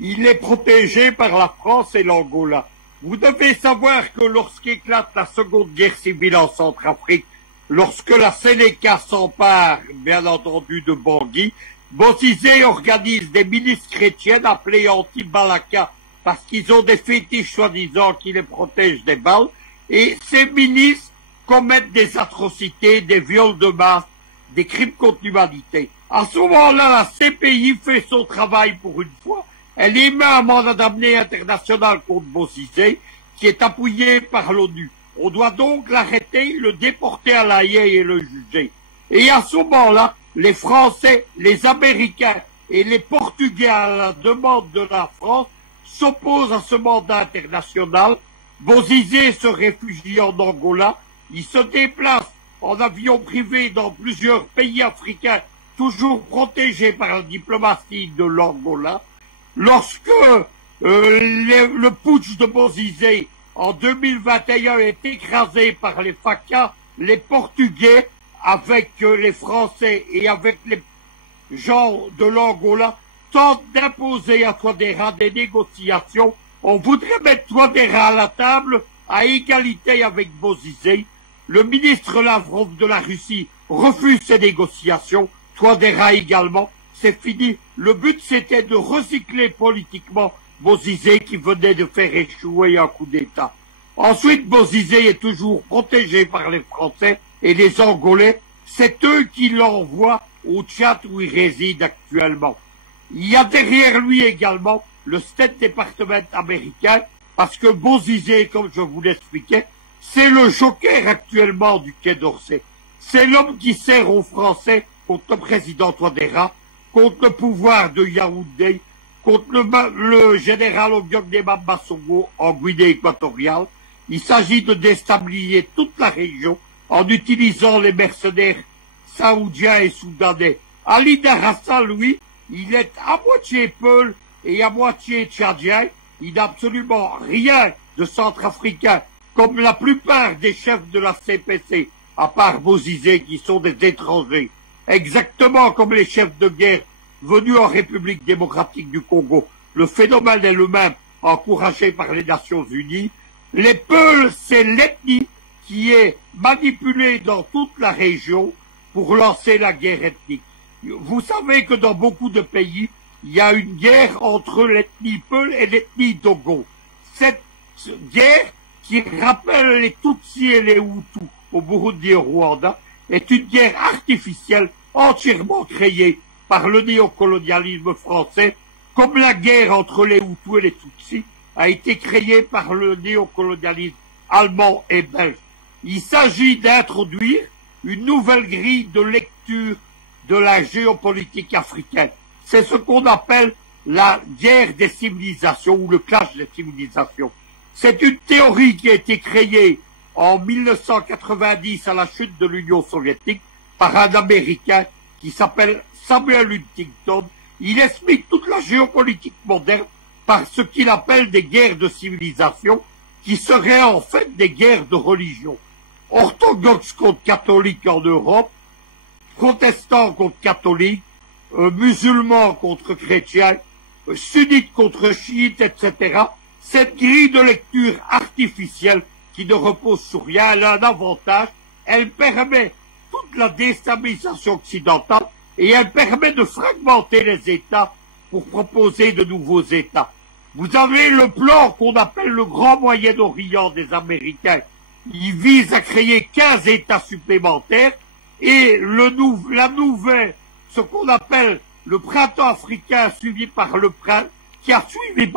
Il est protégé par la France et l'Angola. Vous devez savoir que lorsqu'éclate la seconde guerre civile en Centrafrique, lorsque la Sénéca s'empare, bien entendu, de Bangui, Bozizé organise des milices chrétiennes appelées anti-Balaka, parce qu'ils ont des fétiches soi-disant qui les protègent des balles, et ces milices commettent des atrocités, des viols de masse, des crimes contre l'humanité. À ce moment-là, la CPI fait son travail pour une fois. Elle émet un mandat d'amener international contre Bozizé, qui est appuyé par l'ONU. On doit donc l'arrêter, le déporter à La Haye et le juger. Et à ce moment-là, les Français, les Américains et les Portugais, à la demande de la France, s'opposent à ce mandat international. Bozizé se réfugie en Angola. Il se déplace en avion privé dans plusieurs pays africains, toujours protégés par la diplomatie de l'Angola. Lorsque le putsch de Bozizé en 2021 est écrasé par les FACA, les Portugais, avec les Français et avec les gens de l'Angola, tentent d'imposer à Touadéra des négociations. On voudrait mettre Touadéra à la table à égalité avec Bozizé. Le ministre Lavrov de la Russie refuse ces négociations, Touadéra également. C'est fini. Le but, c'était de recycler politiquement Bozizé qui venait de faire échouer un coup d'État. Ensuite, Bozizé est toujours protégé par les Français et les Angolais. C'est eux qui l'envoient au Tchad où il réside actuellement. Il y a derrière lui également le State Department américain, parce que Bozizé, comme je vous l'expliquais, c'est le joker actuellement du Quai d'Orsay. C'est l'homme qui sert aux Français contre le président Touadéra, contre le pouvoir de Yaoundé, contre le général Obiang-Nema Bassongo en Guinée équatoriale. Il s'agit de déstabiliser toute la région en utilisant les mercenaires saoudiens et soudanais. Ali Darassa, lui, il est à moitié Peul et à moitié tchadien. Il n'a absolument rien de centrafricain, comme la plupart des chefs de la CPC, à part Bozizé, qui sont des étrangers. Exactement comme les chefs de guerre venus en République démocratique du Congo. Le phénomène est le même, encouragé par les Nations Unies. Les Peuls, c'est l'ethnie qui est manipulée dans toute la région pour lancer la guerre ethnique. Vous savez que dans beaucoup de pays, il y a une guerre entre l'ethnie Peul et l'ethnie Dogon. Cette guerre, qui rappelle les Tutsis et les Hutus au Burundi et au Rwanda, est une guerre artificielle entièrement créée par le néocolonialisme français, comme la guerre entre les Hutus et les Tutsis a été créée par le néocolonialisme allemand et belge. Il s'agit d'introduire une nouvelle grille de lecture de la géopolitique africaine. C'est ce qu'on appelle la guerre des civilisations ou le clash des civilisations. C'est une théorie qui a été créée en 1990 à la chute de l'Union soviétique par un Américain qui s'appelle Samuel Huntington. Il explique toute la géopolitique moderne par ce qu'il appelle des guerres de civilisation qui seraient en fait des guerres de religion. Orthodoxes contre catholiques en Europe, protestants contre catholiques, musulmans contre chrétiens, sunnites contre chiites, etc. Cette grille de lecture artificielle qui ne repose sur rien, elle a un avantage, elle permet toute la déstabilisation occidentale et elle permet de fragmenter les États pour proposer de nouveaux États. Vous avez le plan qu'on appelle le Grand Moyen-Orient des Américains. Il vise à créer 15 États supplémentaires et ce qu'on appelle le printemps africain qui a suivi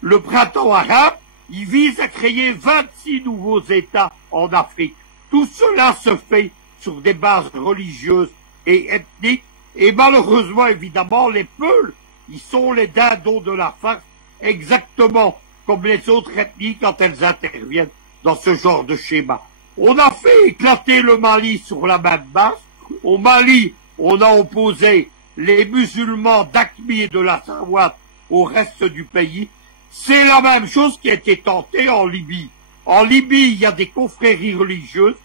le printemps arabe, il vise à créer 26 nouveaux États en Afrique. Tout cela se fait sur des bases religieuses et ethniques et malheureusement, évidemment, les Peuls, ils sont les dindons de la farce, exactement comme les autres ethnies quand elles interviennent dans ce genre de schéma. On a fait éclater le Mali sur la même base. Au Mali, on a opposé les musulmans d'Aqmi et de la Sawat au reste du pays. C'est la même chose qui a été tentée en Libye. En Libye, il y a des confréries religieuses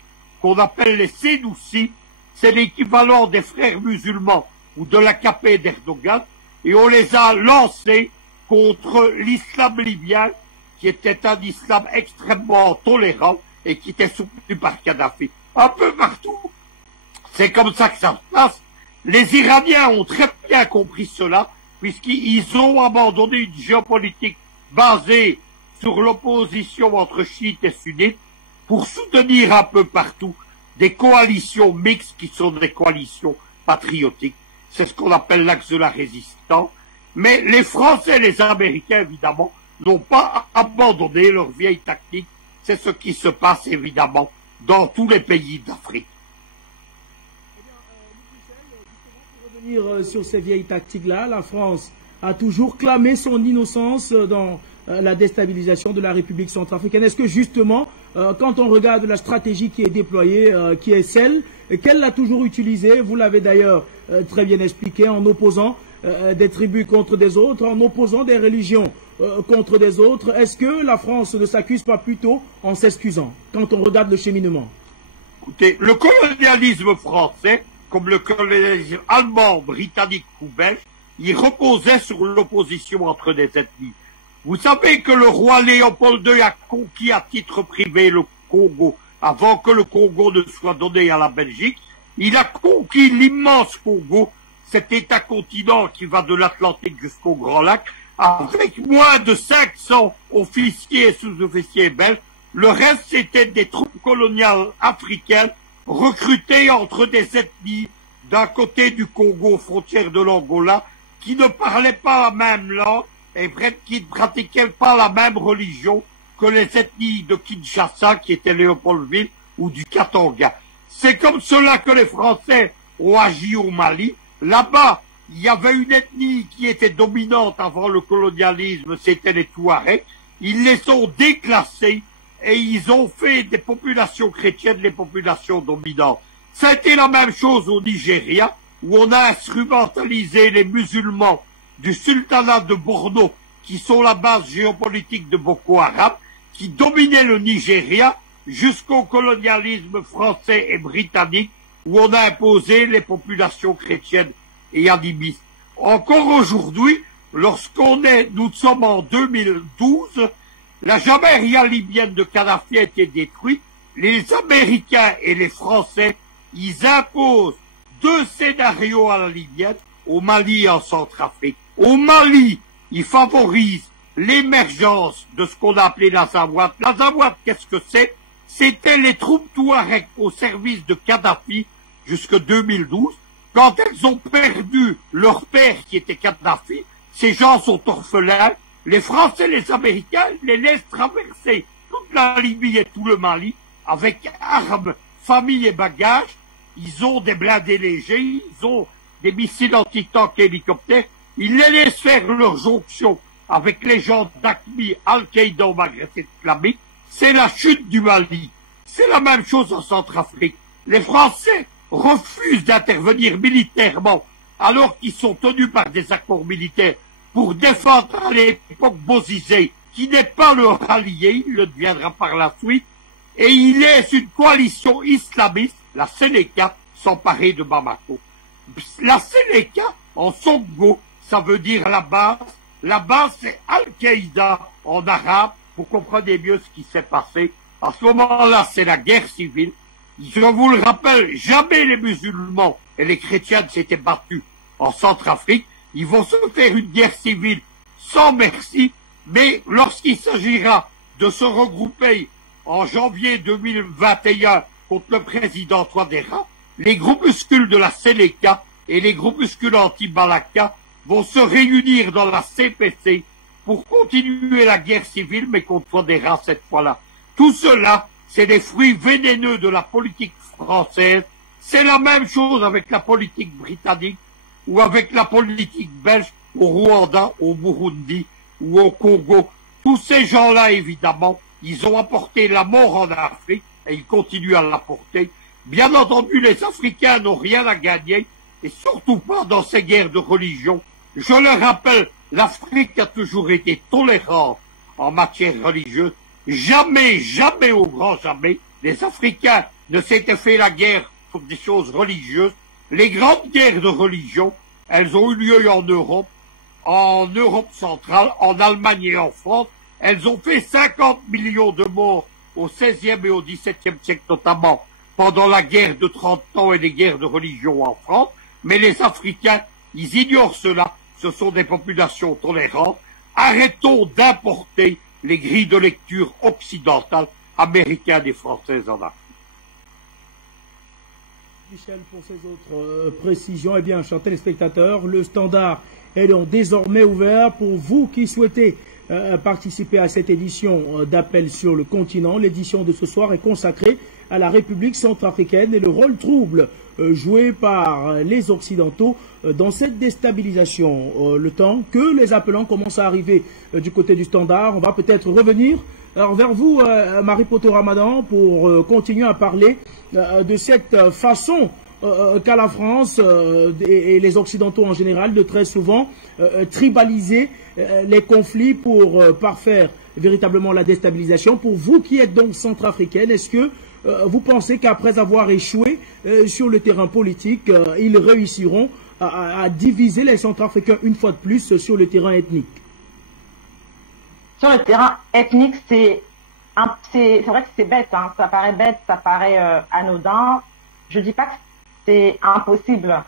qu'on appelle les Sénoussi. C'est l'équivalent des frères musulmans ou de l'AKP d'Erdogan. Et on les a lancés contre l'islam libyen, qui était un islam extrêmement tolérant et qui était soutenu par Kadhafi. Un peu partout, c'est comme ça que ça se passe. Les Iraniens ont très bien compris cela, puisqu'ils ont abandonné une géopolitique basée sur l'opposition entre chiites et sunnites pour soutenir un peu partout des coalitions mixtes qui sont des coalitions patriotiques. C'est ce qu'on appelle l'axe de la résistance. Mais les Français et les Américains, évidemment, n'ont pas abandonné leur vieille tactique. C'est ce qui se passe, évidemment, dans tous les pays d'Afrique. Pour revenir sur ces vieilles tactiques-là, la France a toujours clamé son innocence dans la déstabilisation de la République centrafricaine. Est-ce que justement, quand on regarde la stratégie qui est déployée, qui est celle qu'elle a toujours utilisée, vous l'avez d'ailleurs très bien expliqué, en opposant des tribus contre des autres, en opposant des religions contre des autres, est-ce que la France ne s'accuse pas plutôt en s'excusant quand on regarde le cheminement? Écoutez, le colonialisme français, comme le colonialisme allemand, britannique ou belge, il reposait sur l'opposition entre des ethnies. Vous savez que le roi Léopold II a conquis à titre privé le Congo avant que le Congo ne soit donné à la Belgique. Il a conquis l'immense Congo, cet État-continent qui va de l'Atlantique jusqu'au Grand Lac, avec moins de 500 officiers et sous-officiers belges. Le reste, c'était des troupes coloniales africaines recrutées entre des ethnies d'un côté du Congo, frontière de l'Angola, qui ne parlaient pas la même langue et qui ne pratiquaient pas la même religion que les ethnies de Kinshasa, qui étaient Léopoldville, ou du Katanga. C'est comme cela que les Français ont agi au Mali. Là-bas, il y avait une ethnie qui était dominante avant le colonialisme, c'était les Touaregs. Ils les ont déclassés et ils ont fait des populations chrétiennes les populations dominantes. Ça a été la même chose au Nigeria, où on a instrumentalisé les musulmans du sultanat de Borno, qui sont la base géopolitique de Boko Haram, qui dominaient le Nigeria jusqu'au colonialisme français et britannique, où on a imposé les populations chrétiennes et animistes. Encore aujourd'hui, nous sommes en 2012, la Jamaïria libyenne de Kadhafi a été détruite, les Américains et les Français, ils imposent 2 scénarios à la libyenne, au Mali et en Centrafrique. Au Mali, ils favorisent l'émergence de ce qu'on a appelé la Zawat. La Zawat, qu'est-ce que c'est? C'était les troupes Touareg au service de Kadhafi jusqu'en 2012. Quand elles ont perdu leur père qui était Kadhafi, ces gens sont orphelins. Les Français et les Américains les laissent traverser toute la Libye et tout le Mali avec armes, famille et bagages. Ils ont des blindés légers, ils ont des missiles anti-tanks et hélicoptères. Ils les laissent faire leur jonction avec les gens d'Aqmi, Al-Qaïda au Maghreb islamique. C'est la chute du Mali. C'est la même chose en Centrafrique. Les Français refusent d'intervenir militairement alors qu'ils sont tenus par des accords militaires pour défendre à l'époque Bozizé, qui n'est pas leur allié, il le deviendra par la suite, et il laisse une coalition islamiste, la Sénéca, s'emparer de Bamako. La Sénéca, en Songo, ça veut dire la base Là-bas, c'est Al-Qaïda en arabe. Vous comprenez mieux ce qui s'est passé. À ce moment-là, c'est la guerre civile. Je vous le rappelle, jamais les musulmans et les chrétiens ne s'étaient battus en Centrafrique. Ils vont se faire une guerre civile sans merci, mais lorsqu'il s'agira de se regrouper en janvier 2021 contre le président Touadéra, les groupuscules de la Séléka et les groupuscules anti-Balaka vont se réunir dans la CPC pour continuer la guerre civile, mais contre Touadéra cette fois-là. Tout cela, c'est des fruits vénéneux de la politique française. C'est la même chose avec la politique britannique ou avec la politique belge au Rwanda, au Burundi ou au Congo. Tous ces gens-là, évidemment, ils ont apporté la mort en Afrique et ils continuent à l'apporter. Bien entendu, les Africains n'ont rien à gagner et surtout pas dans ces guerres de religion. Je le rappelle, l'Afrique a toujours été tolérante en matière religieuse. Jamais, jamais, au grand jamais, les Africains ne s'étaient fait la guerre pour des choses religieuses. Les grandes guerres de religion, elles ont eu lieu en Europe centrale, en Allemagne et en France. Elles ont fait 50 millions de morts au XVIe et au XVIIe siècle notamment, pendant la guerre de 30 ans et les guerres de religion en France. Mais les Africains, ils ignorent cela. Ce sont des populations tolérantes. Arrêtons d'importer les grilles de lecture occidentales, américaines et françaises en Afrique. Michel, pour ces autres précisions, eh bien, chers téléspectateurs, le standard est donc désormais ouvert pour vous qui souhaitez participer à cette édition d'Appel sur le continent. L'édition de ce soir est consacrée à la République centrafricaine et le rôle trouble joué par les Occidentaux dans cette déstabilisation. Le temps que les appelants commencent à arriver du côté du standard, on va peut-être revenir vers vous, Marie Poto Ramadan, pour continuer à parler de cette façon qu'a la France et les Occidentaux en général de très souvent tribaliser les conflits pour parfaire véritablement la déstabilisation. Pour vous qui êtes donc centrafricaine, est-ce que vous pensez qu'après avoir échoué sur le terrain politique, ils réussiront à diviser les Centrafricains une fois de plus sur le terrain ethnique? Sur le terrain ethnique, c'est vrai que c'est bête, hein. Ça paraît bête, ça paraît anodin. Je dis pas que c'est impossible.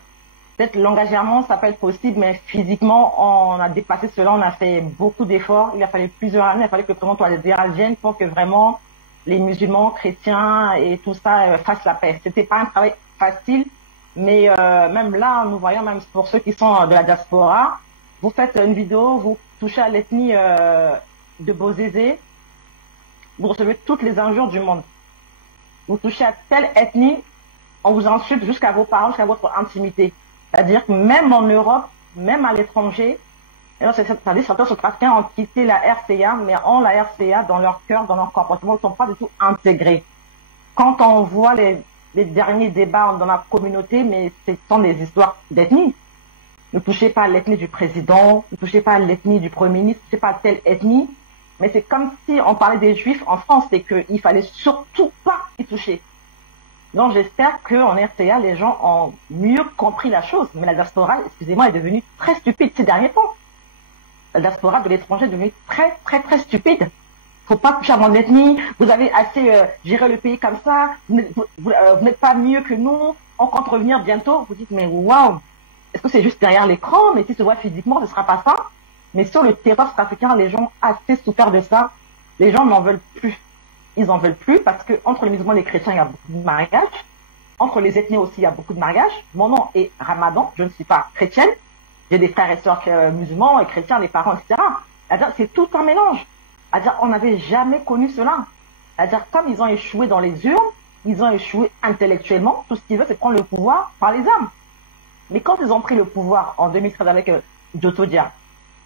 Peut-être l'engagement, ça peut être possible, mais physiquement, on a dépassé cela, on a fait beaucoup d'efforts. Il a fallu plusieurs années, il a fallu que le président Touadéra vienne pour que vraiment les musulmans, chrétiens et tout ça fassent la paix. C'était pas un travail facile, mais même là, nous voyons, même pour ceux qui sont de la diaspora, vous faites une vidéo, vous touchez à l'ethnie de Bozézé, vous recevez toutes les injures du monde. Vous touchez à telle ethnie, on vous insulte jusqu'à vos parents, jusqu'à votre intimité. C'est-à-dire que même en Europe, même à l'étranger, c'est-à-dire que certains Centrafricains ont quitté la RCA, mais ont la RCA dans leur cœur, dans leur comportement, ils ne sont pas du tout intégrés. Quand on voit les derniers débats dans la communauté, mais ce sont des histoires d'ethnie. Ne touchez pas à l'ethnie du président, ne touchez pas à l'ethnie du Premier ministre, ne touchez pas à telle ethnie. Mais c'est comme si on parlait des Juifs en France, c'est qu'il fallait surtout pas y toucher. Donc j'espère qu'en RCA, les gens ont mieux compris la chose. Mais la diaspora, excusez-moi, est devenue très stupide ces derniers temps. La diaspora de l'étranger est devenue très, très, très stupide. Faut pas toucher à mon ethnie, vous avez assez géré le pays comme ça, vous n'êtes pas mieux que nous, on compte revenir bientôt. Vous dites, mais waouh, est-ce que c'est juste derrière l'écran? Mais si se voit physiquement, ce sera pas ça. Mais sur le territoire sud-africain, les gens ont assez souffert de ça. Les gens n'en veulent plus. Ils en veulent plus parce que entre les musulmans et les chrétiens, il y a beaucoup de mariages. Entre les ethnies aussi, il y a beaucoup de mariages. Mon nom est Ramadan, je ne suis pas chrétienne. J'ai des frères et sœurs musulmans et chrétiens, des parents, etc. C'est-à-dire, c'est tout un mélange. C'est-à-dire, on n'avait jamais connu cela. C'est-à-dire, comme ils ont échoué dans les urnes, ils ont échoué intellectuellement. Tout ce qu'ils veulent, c'est prendre le pouvoir par les armes. Mais quand ils ont pris le pouvoir en 2013 avec Joto Dia,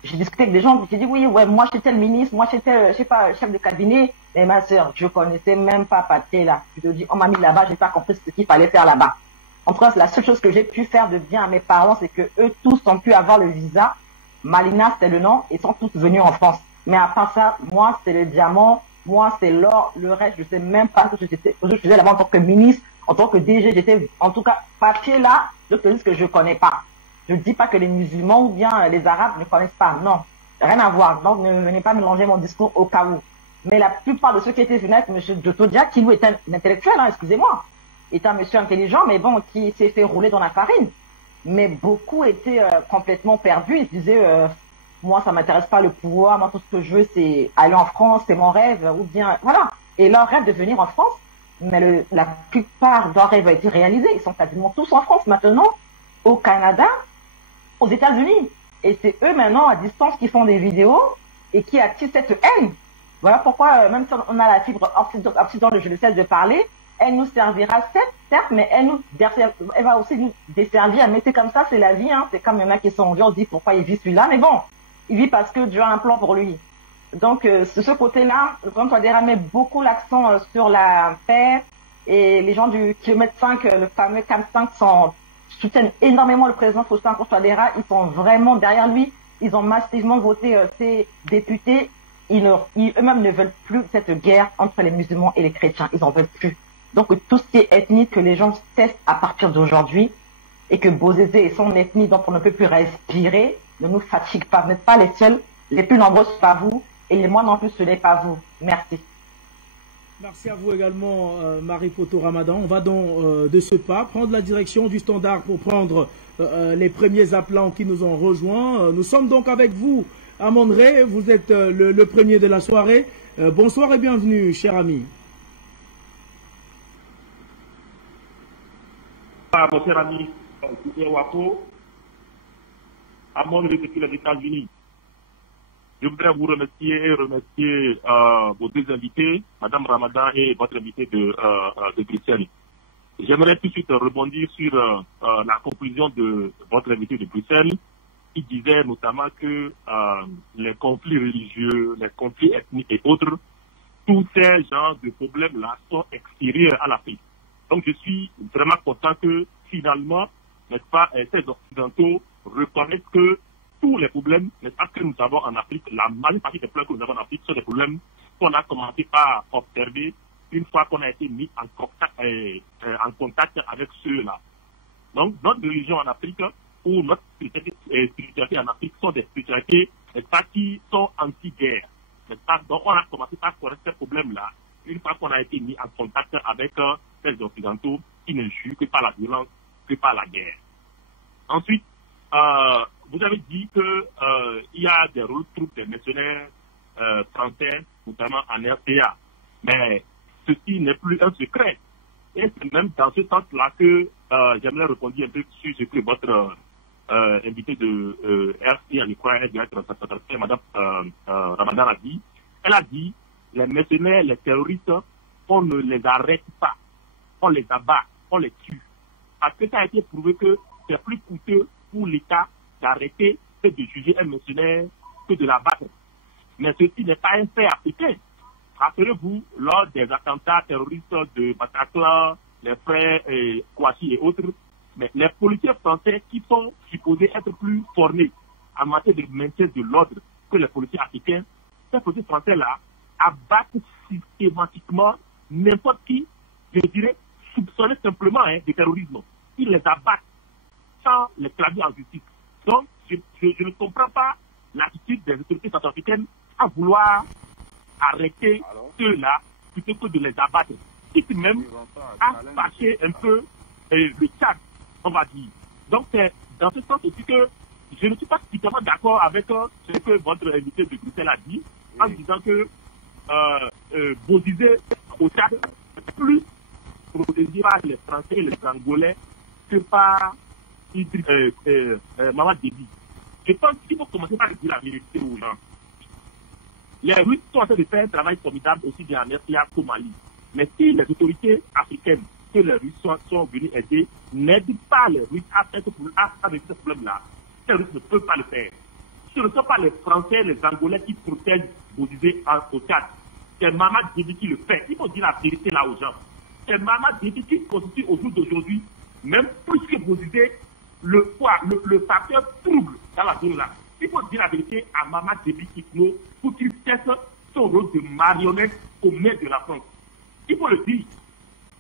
j'ai discuté avec des gens, j'ai dit oui, ouais, moi j'étais le ministre, moi j'étais, je sais pas, chef de cabinet, mais ma sœur, je connaissais même pas Pathé là. Je te dis, on m'a mis là-bas, j'ai pas compris ce qu'il fallait faire là-bas. En tout cas, la seule chose que j'ai pu faire de bien à mes parents, c'est que eux tous ont pu avoir le visa. Malina, c'est le nom, ils sont tous venus en France. Mais à part ça, moi c'est le diamant, moi c'est l'or, le reste, je sais même pas ce que je faisais là-bas en tant que ministre, en tant que DG, j'étais, en tout cas, Pathé là, je te dis que je connais pas. Je ne dis pas que les musulmans ou bien les arabes ne connaissent pas, non. rien à voir. Donc, ne venez pas mélanger mon discours au cas où. Mais la plupart de ceux qui étaient venus avec M. Jotodia, qui lui est un intellectuel, hein, excusez-moi, est un monsieur intelligent, mais bon, qui s'est fait rouler dans la farine. Mais beaucoup étaient complètement perdus. Ils se disaient, moi, ça m'intéresse pas le pouvoir. Moi, tout ce que je veux, c'est aller en France, c'est mon rêve, ou bien, voilà. Et leur rêve de venir en France, mais la plupart de leurs rêves a été réalisé. Ils sont quasiment tous en France maintenant, au Canada, aux États-Unis. Et c'est eux maintenant, à distance, qui font des vidéos et qui attisent cette haine. Voilà pourquoi, même si on a la fibre optique dont je ne cesse de parler, elle nous servira certes, mais elle va aussi nous desservir. Mais c'est comme ça, c'est la vie, hein. C'est comme il y en a qui sont en vie, on se dit pourquoi il vit celui-là. Mais bon, il vit parce que Dieu a un plan pour lui. Donc, ce côté-là, le président Touadéra met beaucoup l'accent sur la paix, et les gens du kilomètre 5, le fameux Camp 5, soutiennent énormément le président Faustin Touadéra. Ils sont vraiment derrière lui. Ils ont massivement voté ces députés. Eux-mêmes ne veulent plus cette guerre entre les musulmans et les chrétiens. Ils en veulent plus. Donc, tout ce qui est ethnique, que les gens cessent à partir d'aujourd'hui, et que Bozézé et son ethnie, dont on ne peut plus respirer, ne nous fatigue pas. Vous n'êtes pas les seuls. Les plus nombreux, ce n'est pas vous. Et moi non plus, ce n'est pas vous. Merci. Merci à vous également, Marie Poto Ramadan. On va donc de ce pas prendre la direction du standard pour prendre les premiers appelants qui nous ont rejoints. Nous sommes donc avec vous, Amon Ré. Vous êtes le premier de la soirée. Bonsoir et bienvenue, cher ami. Mon cher ami, Wapo, Amon Ré depuis les États-Unis. Je voudrais vous remercier et remercier vos deux invités, Madame Ramadan et votre invité de Bruxelles. J'aimerais tout de suite rebondir sur la conclusion de votre invité de Bruxelles, qui disait notamment que les conflits religieux, les conflits ethniques et autres, tous ces genres de problèmes-là sont extérieurs à l'Afrique. Donc je suis vraiment content que finalement, n'est-ce pas, ces Occidentaux reconnaissent que tous les problèmes, n'est-ce pas, que nous avons en Afrique, la majeure partie des problèmes que nous avons en Afrique sont des problèmes qu'on a commencé par observer une fois qu'on a été mis en contact avec ceux-là. Donc, notre religion en Afrique ou notre spiritualité en Afrique sont des spiritualités, n'est-ce pas, qui sont anti-guerre. N'est-ce pas? Donc, on a commencé par connaître ces problèmes-là une fois qu'on a été mis en contact avec ces Occidentaux qui ne jugent que par la violence, que par la guerre. Ensuite, vous avez dit que il y a des troupes des mercenaires français, notamment en RPA. Mais ceci n'est plus un secret. Et c'est même dans ce sens-là que j'aimerais répondre un peu sur ce que votre invité de RPA, je crois, Madame Ramadan a dit. Elle a dit, les mercenaires, les terroristes, on ne les arrête pas. On les abat, on les tue. Parce que ça a été prouvé que c'est plus coûteux pour l'État d'arrêter et de juger un mercenaire que de l'abattre. Mais ceci n'est pas un fait africain. Rappelez-vous, lors des attentats terroristes de Bataclan, les frères Kouachi et autres, mais les policiers français qui sont supposés être plus formés en matière de maintien de l'ordre que les policiers africains, ces policiers français-là abattent systématiquement n'importe qui, je dirais, soupçonné simplement de terrorisme. Ils les abattent sans les clamer en justice. Donc, je ne comprends pas l'attitude des autorités centrafricaines à vouloir arrêter ceux-là plutôt que de les abattre. Et puis même à fâcher un peu le Tchad, on va dire. Donc, c'est dans ce sens aussi que je ne suis pas spécialement d'accord avec ce que votre invité de Bruxelles a dit, en disant que Bozizé au Tchad plus protégé par les Français et les Angolais que par Maman Déby. Je pense qu'il faut commencer par dire la vérité aux gens. Les Russes sont en train de faire un travail formidable aussi bien en RPA qu'au Mali. Mais si les autorités africaines que les Russes sont venus aider n'aident pas les Russes à résoudre ce problème-là, les Russes ne peuvent pas le faire. Ce ne sont pas les Français, les Angolais qui protègent Bozizé au Tchad. C'est Maman Déby qui le fait. Il faut dire la vérité là aux gens. C'est Maman Déby qui constitue au jour d'aujourd'hui, même plus que Bozizé, le facteur trouble dans la zone là. Il faut dire la vérité à Maman Déby Kipno pour qu'il cesse son rôle de marionnette au maire de la France. Il faut le dire.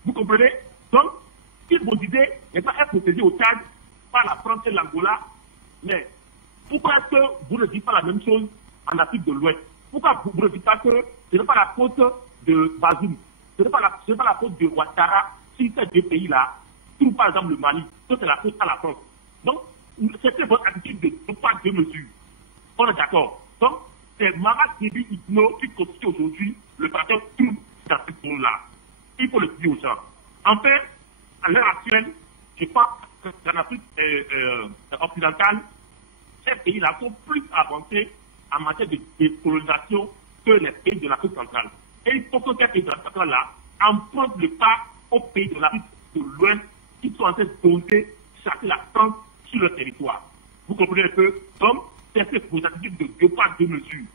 Vous comprenez? Donc, si Bozizé n'est pas protégé au Tchad par la France et l'Angola, mais pourquoi est-ce que vous ne dites pas la même chose en Afrique de l'Ouest. Pourquoi vous ne dites pas que ce n'est pas la faute de Bazoum, ce n'est pas la faute de Ouattara si ces deux pays-là trouvent par exemple le Mali, que c'est la faute à la France. Donc, c'était votre attitude de deux poids, deux mesures. On est d'accord. Donc, c'est Mahamat Déby Itno qui constitue aujourd'hui le facteur tout dans ce monde-là. Il faut le dire aux gens. Enfin, à l'heure actuelle, je pense que dans l'Afrique occidentale, ces pays-là sont plus avancés en matière de décolonisation que les pays de l'Afrique centrale. Et il faut que ces pays de l'Afrique centrale-là empruntent le pas aux pays de l'Afrique de l'Ouest qui sont en train de dompter chasser la France sur le territoire. Vous comprenez un peu? Donc, c'est vos attitudes de deux poids, deux mesures.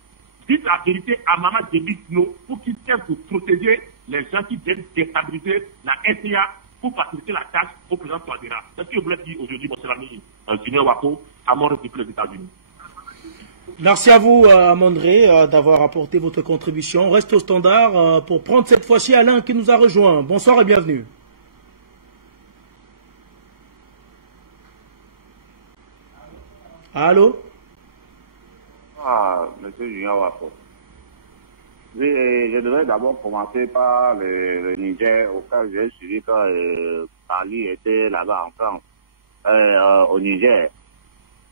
Dites la vérité à Mahamat Déby Itno pour qu'il cesse de protéger les gens qui viennent déstabiliser la SCA pour faciliter la tâche au président Touadéra. C'est ce que je voulais dire aujourd'hui, mon cher ami Junior Wako, à mon république des États-Unis. Merci à vous, Amandré, d'avoir apporté votre contribution. On reste au standard pour prendre cette fois-ci Alain qui nous a rejoint. Bonsoir et bienvenue. Allô? Ah, monsieur Junior Wako. Oui, je devrais d'abord commencer par le Niger, auquel j'ai suivi quand Ali était là-bas en France, au Niger.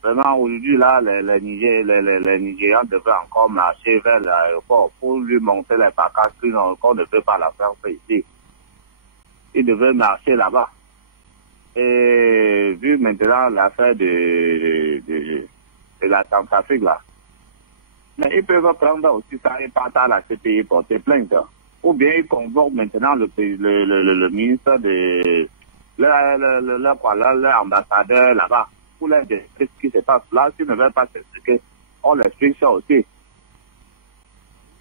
Vraiment, aujourd'hui, là, les Nigérians devraient encore marcher vers l'aéroport pour lui montrer les pacases qu'on ne peut pas la faire ici. Ils devraient marcher là-bas. Et vu maintenant l'affaire de la Centrafrique, là, mais ils peuvent prendre aussi ça et partir à la CPI porter plainte. Ou bien ils convoquent maintenant le ministre de leur ambassadeur là-bas pour leur dire ce qui se passe là. S'ils ne veulent pas s'expliquer, on leur explique ça aussi.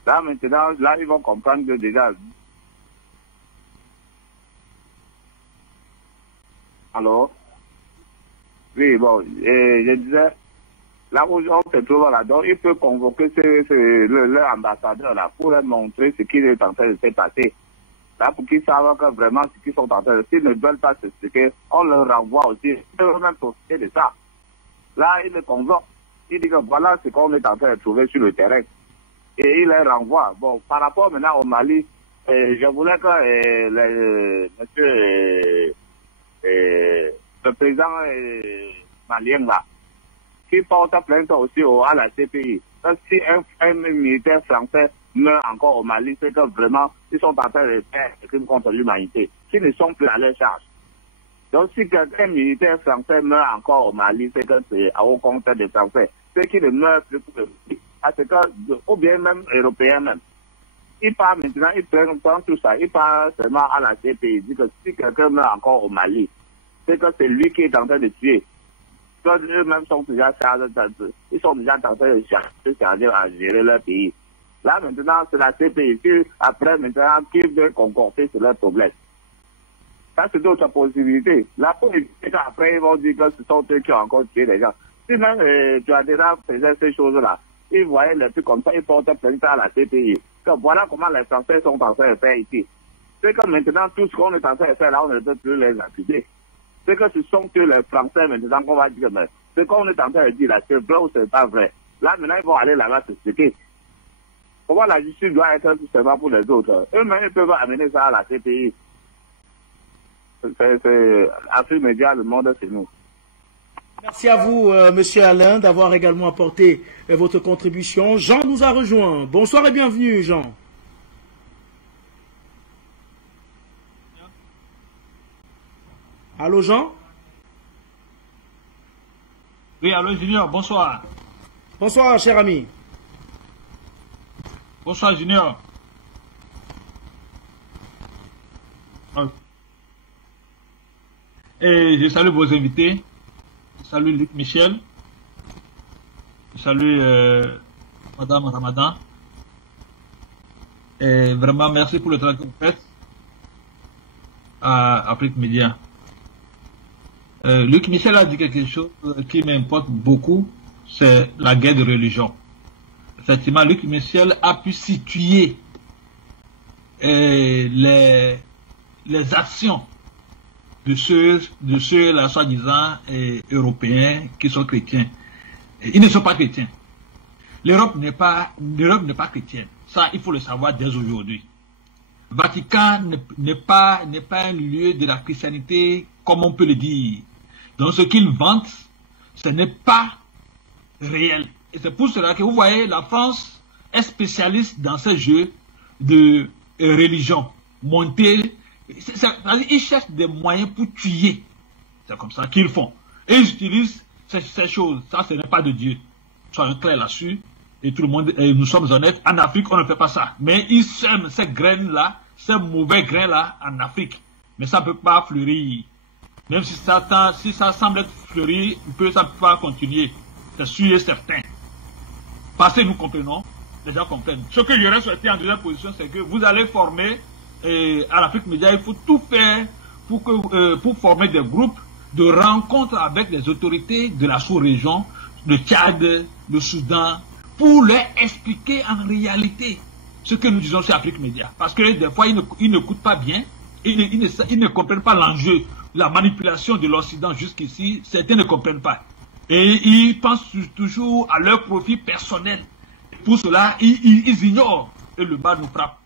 Là maintenant, là ils vont comprendre que déjà. Alors, oui, bon, je disais, là où on se trouve là-dedans, il peut convoquer leur ambassadeur là pour leur montrer ce qui est en train de se passer. Là, pour qu'ils savent que vraiment ce qu'ils sont en train de faire. S'ils ne veulent pas s'expliquer, on leur renvoie aussi. Ils peuvent même profiter de ça. Là, ils le convoquent. Ils disent que voilà ce qu'on est en train de trouver sur le terrain. Et ils les renvoient. Bon, par rapport maintenant au Mali, je voulais que monsieur le président malien là, qui porte plainte aussi à la CPI. Donc, si un militaire français meurt encore au Mali, c'est que vraiment, ils sont en train de faire des crimes contre l'humanité, qui ne sont plus à leur charge. Donc, si un militaire français meurt encore au Mali, c'est que c'est au compte des Français. Ceux qui ne meurent plus pour le Mali, parce que, ou bien même européens même. Ils partent maintenant, ils prennent tout ça, ils partent seulement à la CPI. Ils disent que si quelqu'un meurt encore au Mali, c'est que c'est lui qui est en train de tuer. Eux-mêmes sont déjà chargés, ils sont déjà en train de charger à gérer leur pays. Là, maintenant, c'est la CPI qui, après, maintenant, qui veut concorder sur leurs problèmes. Ça, c'est d'autres possibilités. Là, pour éviter qu'après, ils vont dire que ce sont eux qui ont encore tué les gens. Si même tu as déjà fait ces choses-là, ils voyaient les trucs comme ça, ils portent plainte à la CPI. Que voilà comment les Français sont en train de faire ici. C'est que maintenant, tout ce qu'on est en train de faire là, on ne peut plus les accuser. C'est que ce sont que les Français maintenant qu'on va dire, mais ce qu'on est en train de dire là, c'est vrai ou c'est pas vrai. Là, maintenant, ils vont aller là-bas s'expliquer. Comment la justice doit être tout simplement pour les autres. Eux-mêmes, ils peuvent amener ça à la CPI. C'est Afrique Média, le monde, c'est nous. Merci à vous, monsieur Alain, d'avoir également apporté votre contribution. Jean nous a rejoint. Bonsoir et bienvenue, Jean. Allô, Jean? Oui, allô, Junior, bonsoir. Bonsoir, cher ami. Bonsoir, Junior. Et je salue vos invités. Je salue Luc Michel. Je salue Madame Ramadan. Et vraiment, merci pour le travail que vous faites à Afrique Média. Luc Michel a dit quelque chose qui m'importe beaucoup, c'est la guerre de religion. Effectivement, Luc Michel a pu situer les actions de ceux là, soi-disant, européens qui sont chrétiens. Ils ne sont pas chrétiens. L'Europe n'est pas chrétienne. Ça, il faut le savoir dès aujourd'hui. Vatican n'est pas un lieu de la christianité, comme on peut le dire. Donc ce qu'ils vantent, ce n'est pas réel. Et c'est pour cela que vous voyez, la France est spécialiste dans ces jeux de religion. Monter, ils cherchent des moyens pour tuer. C'est comme ça qu'ils font. Et ils utilisent ces choses. Ça, ce n'est pas de Dieu. Soyons clairs là-dessus. Et tout le monde, et nous sommes honnêtes. En Afrique, on ne fait pas ça. Mais ils sèment ces graines-là, ces mauvais grains-là en Afrique. Mais ça ne peut pas fleurir. Même si ça semble être fleuri, ça ne peut pas continuer. C'est sûr et certain. Parce que nous comprenons, les gens comprennent. Ce que j'aurais souhaité en deuxième position, c'est que vous allez former, à l'Afrique Média, il faut tout faire pour former des groupes de rencontres avec les autorités de la sous-région, le Tchad, le Soudan, pour leur expliquer en réalité ce que nous disons sur Afrique Média. Parce que des fois, ils n'écoutent pas bien, ils ne comprennent pas l'enjeu, la manipulation de l'Occident jusqu'ici, certains ne comprennent pas. Et ils pensent toujours à leur profit personnel. Pour cela, ils ignorent et le bas nous frappe.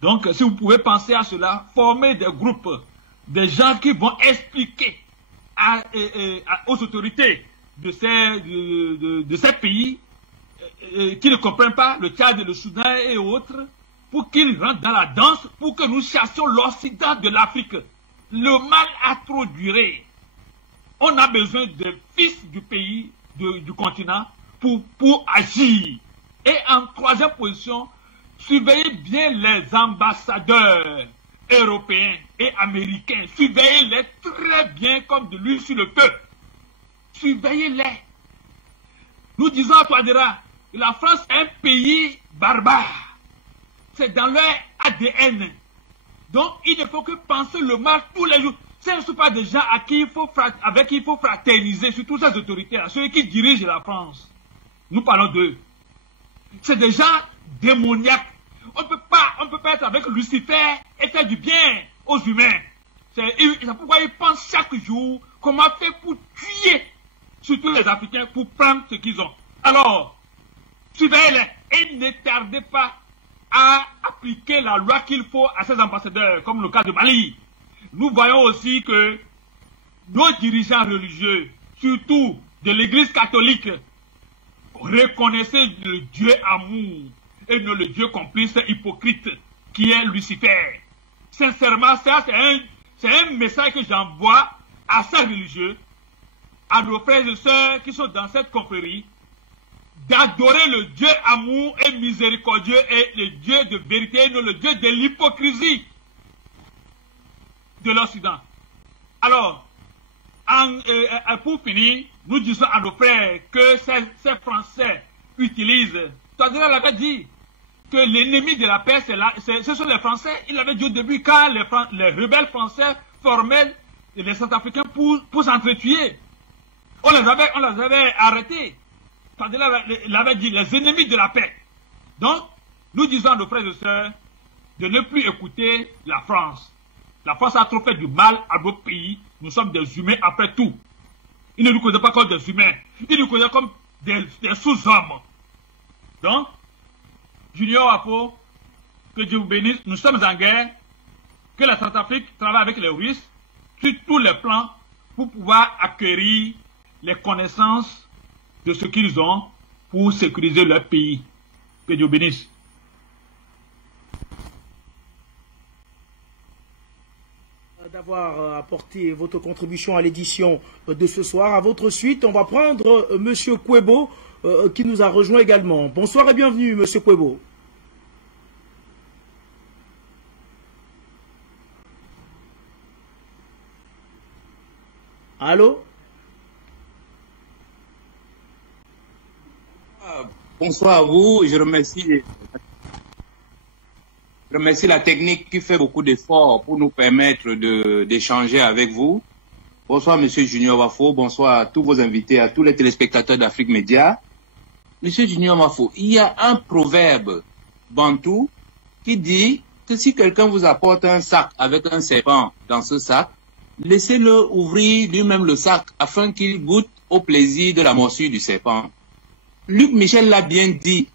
Donc, si vous pouvez penser à cela, former des groupes, des gens qui vont expliquer aux autorités de ces pays qui ne comprennent pas, le Tchad, le Soudan et autres, pour qu'ils rentrent dans la danse, pour que nous chassions l'Occident de l'Afrique. Le mal a trop duré. On a besoin des fils du pays, du continent, pour agir. Et en troisième position, surveillez bien les ambassadeurs européens et américains. Surveillez-les très bien comme de l'huile sur le feu. Surveillez-les. Nous disons à Touadéra, la France est un pays barbare. C'est dans leur ADN. Donc, il ne faut que penser le mal tous les jours. Ce ne sont pas des gens avec qui il faut fraterniser, surtout ces autorités-là, ceux qui dirigent la France. Nous parlons d'eux. C'est des gens démoniaques. On peut pas être avec Lucifer et faire du bien aux humains. C'est pourquoi ils pensent chaque jour comment faire pour tuer surtout les Africains pour prendre ce qu'ils ont. Alors, surveillez-les et ne tardez pas à appliquer la loi qu'il faut à ces ambassadeurs, comme le cas de Mali. Nous voyons aussi que nos dirigeants religieux, surtout de l'Église catholique, reconnaissaient le Dieu amour et non le Dieu complice hypocrite qui est Lucifer. Sincèrement, ça c'est un message que j'envoie à ces religieux, à nos frères et sœurs qui sont dans cette confrérie, d'adorer le Dieu amour et miséricordieux et le Dieu de vérité, non le Dieu de l'hypocrisie de l'Occident. Alors, pour finir, nous disons à nos frères que ces Français utilisent, Touadéra l'avait dit, que l'ennemi de la paix, ce sont les Français. Il avait dit au début, quand les rebelles français formaient les Centrafricains pour s'entretuer. On les avait arrêtés. Touadéra l'avait dit, les ennemis de la paix. Donc, nous disons à nos frères et sœurs de ne plus écouter la France. La France a trop fait du mal à nos pays. Nous sommes des humains après tout. Ils ne nous connaissent pas comme des humains. Ils nous connaissent comme des sous-hommes. Donc, Junior Wafo, que Dieu vous bénisse, nous sommes en guerre, que la Centrafrique travaille avec les Russes sur tous les plans pour pouvoir acquérir les connaissances de ce qu'ils ont pour sécuriser leur pays. Que Dieu vous bénisse. D'avoir apporté votre contribution à l'édition de ce soir. À votre suite, on va prendre Monsieur Kwebo qui nous a rejoint également. Bonsoir et bienvenue, Monsieur Kwebo. Allô? Bonsoir à vous, je remercie la technique qui fait beaucoup d'efforts pour nous permettre d'échanger avec vous. Bonsoir Monsieur Junior Wafo, bonsoir à tous vos invités, à tous les téléspectateurs d'Afrique Média. Monsieur Junior Wafo, il y a un proverbe bantou qui dit que si quelqu'un vous apporte un sac avec un serpent dans ce sac, laissez-le ouvrir lui-même le sac afin qu'il goûte au plaisir de la morsure du serpent. Luc Michel l'a bien dit,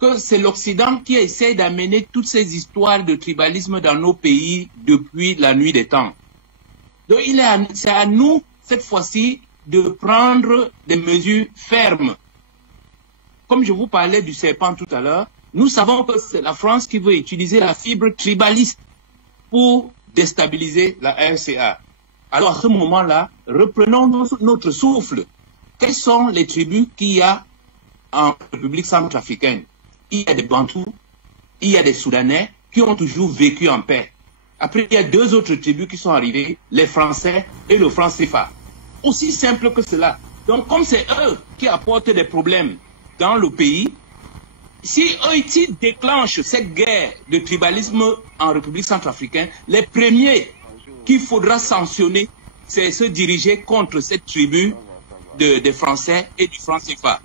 que c'est l'Occident qui essaie d'amener toutes ces histoires de tribalisme dans nos pays depuis la nuit des temps. Donc c'est à nous, cette fois-ci, de prendre des mesures fermes. Comme je vous parlais du serpent tout à l'heure, nous savons que c'est la France qui veut utiliser la fibre tribaliste pour déstabiliser la RCA. Alors à ce moment-là, reprenons notre souffle. Quelles sont les tribus qu'il y a en République centrafricaine? Il y a des Bantous, il y a des Soudanais qui ont toujours vécu en paix. Après, il y a deux autres tribus qui sont arrivées, les Français et le franc CFA. Aussi simple que cela. Donc, comme c'est eux qui apportent des problèmes dans le pays, si eux qui déclenchent cette guerre de tribalisme en République centrafricaine, les premiers qu'il faudra sanctionner, c'est se diriger contre cette tribu des Français et du franc CFA.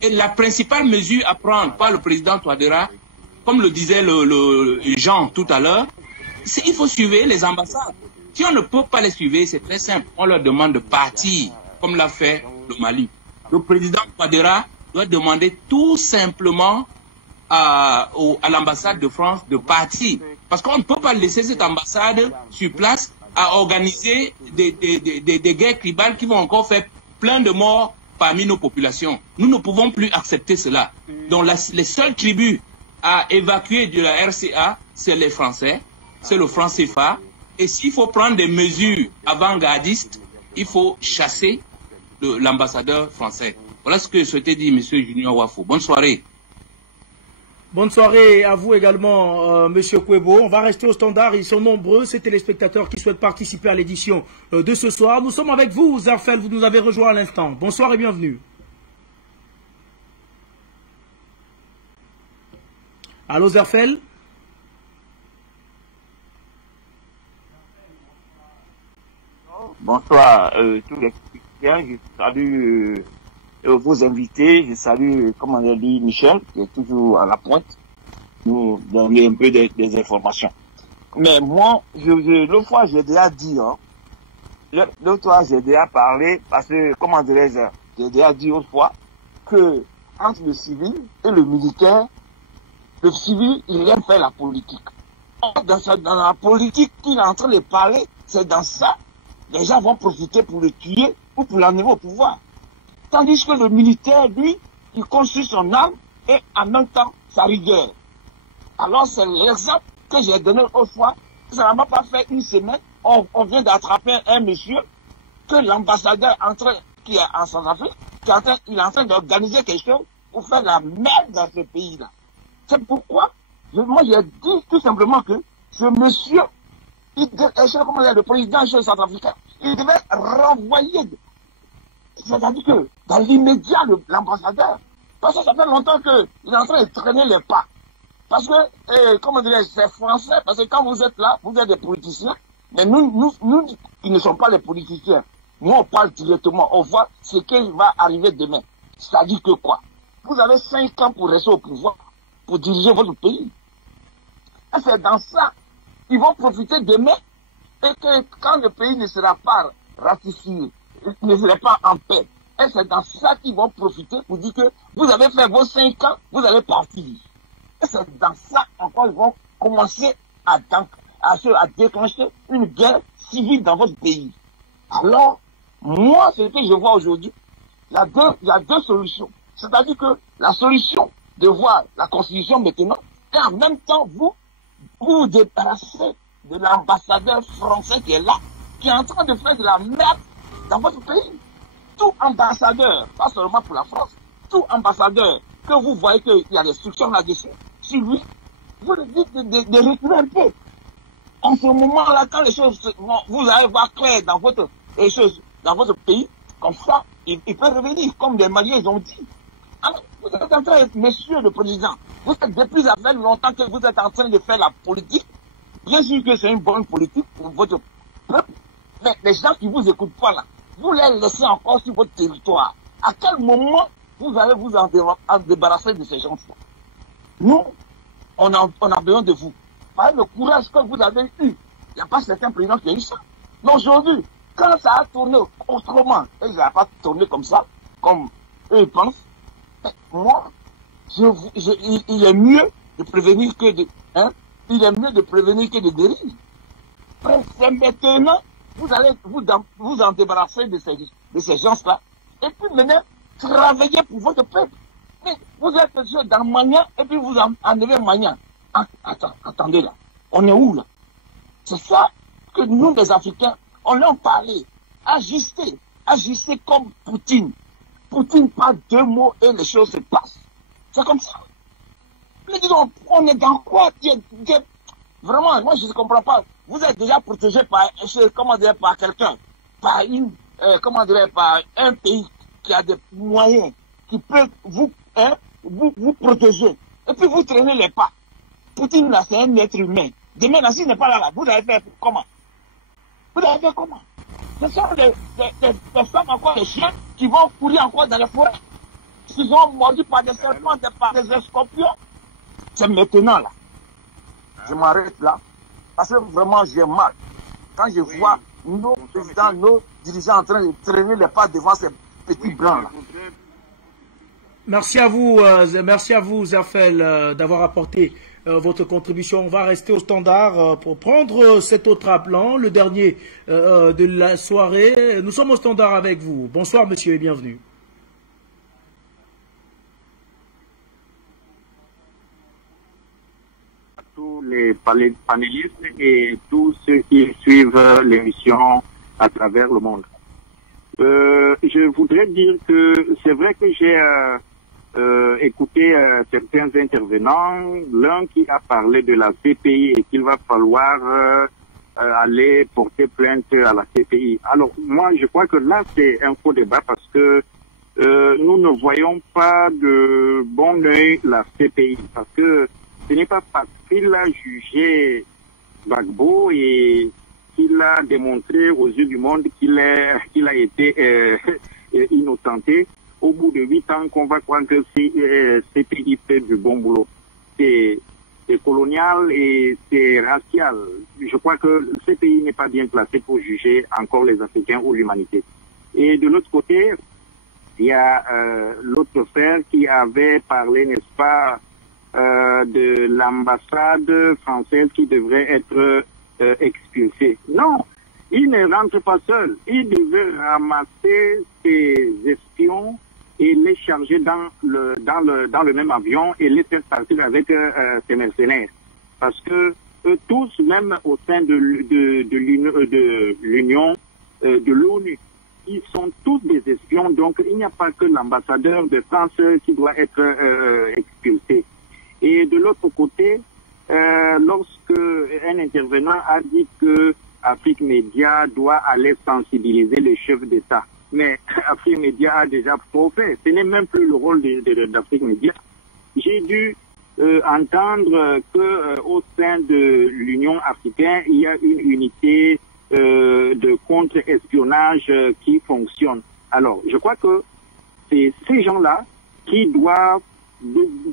Et la principale mesure à prendre par le président Touadéra, comme le disait le Jean tout à l'heure, c'est qu'il faut suivre les ambassades. Si on ne peut pas les suivre, c'est très simple. On leur demande de partir, comme l'a fait le Mali. Le président Touadéra doit demander tout simplement à l'ambassade de France de partir. Parce qu'on ne peut pas laisser cette ambassade sur place à organiser des guerres tribales qui vont encore faire plein de morts parmi nos populations. Nous ne pouvons plus accepter cela. Donc les seules tribus à évacuer de la RCA, c'est les Français, c'est le franc CFA. Et s'il faut prendre des mesures avant-gardistes, il faut chasser l'ambassadeur français. Voilà ce que je souhaitais dire, M. Junior Wafo. Bonne soirée. Bonne soirée à vous également, Monsieur Kouebo. On va rester au standard. Ils sont nombreux, ces téléspectateurs qui souhaitent participer à l'édition de ce soir. Nous sommes avec vous, Zerfel. Vous nous avez rejoint à l'instant. Bonsoir et bienvenue. Allô, Zerfel? Bonsoir, tous les Christiens. Je salue vos invités. Je salue, comme on a dit, Michel, qui est toujours à la pointe, nous donner un peu des informations. Mais moi, l'autre fois, j'ai déjà dit, l'autre fois, j'ai déjà parlé, parce que, comment dirais-je, j'ai déjà dit l'autre fois, que entre le civil et le militaire, le civil, il aime faire la politique. Dans la politique qu'il est en train de parler, c'est dans ça. Les gens vont profiter pour le tuer ou pour l'amener au pouvoir. Tandis que le militaire, lui, il construit son âme et en même temps sa rigueur. Alors c'est l'exemple que j'ai donné autrefois. Ça n'a pas fait une semaine. On vient d'attraper un monsieur que l'ambassadeur qui est en Centrafrique, il est en train d'organiser quelque chose pour faire la merde dans ce pays-là. C'est pourquoi, moi j'ai dit tout simplement que ce monsieur, le président centrafricain, il devait renvoyer, c'est-à-dire que dans l'immédiat, l'ambassadeur, parce que ça fait longtemps qu'il est en train de traîner les pas. Parce que, comment dirais-je, c'est français, parce que quand vous êtes là, vous êtes des politiciens, mais nous, qui ne sommes pas les politiciens, nous on parle directement, on voit ce qui va arriver demain. C'est-à-dire que quoi? Vous avez 5 ans pour rester au pouvoir, pour diriger votre pays. Et c'est dans ça. Ils vont profiter demain et que quand le pays ne sera pas ratifié, ne sera pas en paix, et c'est dans ça qu'ils vont profiter pour dire que vous avez fait vos 5 ans, vous allez partir. Et c'est dans ça encore ils vont commencer à déclencher une guerre civile dans votre pays. Alors, moi, ce que je vois aujourd'hui, il y a deux solutions. C'est-à-dire que la solution de voir la Constitution maintenant, et en même temps, vous débarrassez de l'ambassadeur français qui est là, qui est en train de faire de la merde dans votre pays. Tout ambassadeur, pas seulement pour la France, tout ambassadeur que vous voyez qu'il y a des instructions là-dessus, sur lui, vous lui dites de reculer un peu. En ce moment-là, quand les choses, vous allez voir clair dans votre pays, comme ça, il peut revenir, comme les Maliens ont dit. Alors, vous êtes en train, monsieur le président, vous êtes depuis ça fait longtemps que vous êtes en train de faire la politique. Bien sûr que c'est une bonne politique pour votre peuple, mais les gens qui vous écoutent pas là, vous les laissez encore sur votre territoire. À quel moment vous allez vous en débarrasser de ces gens-là? Nous, on a besoin de vous. Par le courage que vous avez eu, il n'y a pas certains présidents qui ont eu ça. Mais aujourd'hui, quand ça a tourné autrement, et ça n'a pas tourné comme ça, comme eux pensent, Moi, il est mieux de prévenir que de... Hein, il est mieux de prévenir que de guérir. C'est maintenant, vous allez vous en débarrasser de ces gens-là. Et puis maintenant, travailler pour votre peuple. Mais vous êtes dans Mania et puis vous enlevez Mania. Attendez là. On est où là? C'est ça que nous, les Africains, on leur parlé. Ajuster comme Poutine. Poutine parle 2 mots et les choses se passent. C'est comme ça. Mais disons, on est dans quoi? Vraiment, moi je ne comprends pas. Vous êtes déjà protégé par, par quelqu'un, par par un pays qui a des moyens, qui peut vous protéger. Et puis vous traînez les pas. Poutine là, c'est un être humain. Demain, là, s'il n'est pas là, vous allez faire comment? Vous allez faire comment? Ce sont des femmes encore, des chiens, qui vont courir encore dans les forêts. Ils sont mordus par des serpents, par des scorpions. C'est maintenant là. Je m'arrête là. Parce que vraiment, j'ai mal. Quand je vois nos présidents, nos dirigeants en train de traîner les pas devant ces petits blancs là. Merci à vous, Zafel, d'avoir apporté votre contribution. On va rester au standard pour prendre cet autre appelant, le dernier de la soirée. Nous sommes au standard avec vous. Bonsoir, monsieur, et bienvenue. Tous les panélistes et tous ceux qui suivent l'émission à travers le monde. Je voudrais dire que c'est vrai que j'ai écouté certains intervenants, l'un qui a parlé de la CPI et qu'il va falloir aller porter plainte à la CPI. Alors moi je crois que là c'est un faux débat parce que nous ne voyons pas de bon œil la CPI parce que ce n'est pas parce qu'il a jugé Gbagbo et qu'il a démontré aux yeux du monde qu'il a été innocenté. Au bout de 8 ans, qu'on va croire que CPI fait du bon boulot. C'est colonial et c'est racial. Je crois que le CPI n'est pas bien placé pour juger encore les Africains ou l'humanité. Et de l'autre côté, il y a l'autre frère qui avait parlé, n'est-ce pas, de l'ambassade française qui devrait être expulsée. Non, il ne rentre pas seul. Il devait ramasser ses espions et les charger dans le même avion et les faire partir avec ses mercenaires. Parce que tous, même au sein de l'Union, de l'ONU, ils sont tous des espions. Donc il n'y a pas que l'ambassadeur de France qui doit être expulsé. Et de l'autre côté, lorsque un intervenant a dit que Afrique Média doit aller sensibiliser les chefs d'État. Mais Afrique Média a déjà trop fait. Ce n'est même plus le rôle d'Afrique Média. J'ai dû entendre qu'au sein de l'Union africaine, il y a une unité de contre-espionnage qui fonctionne. Alors, je crois que c'est ces gens-là qui doivent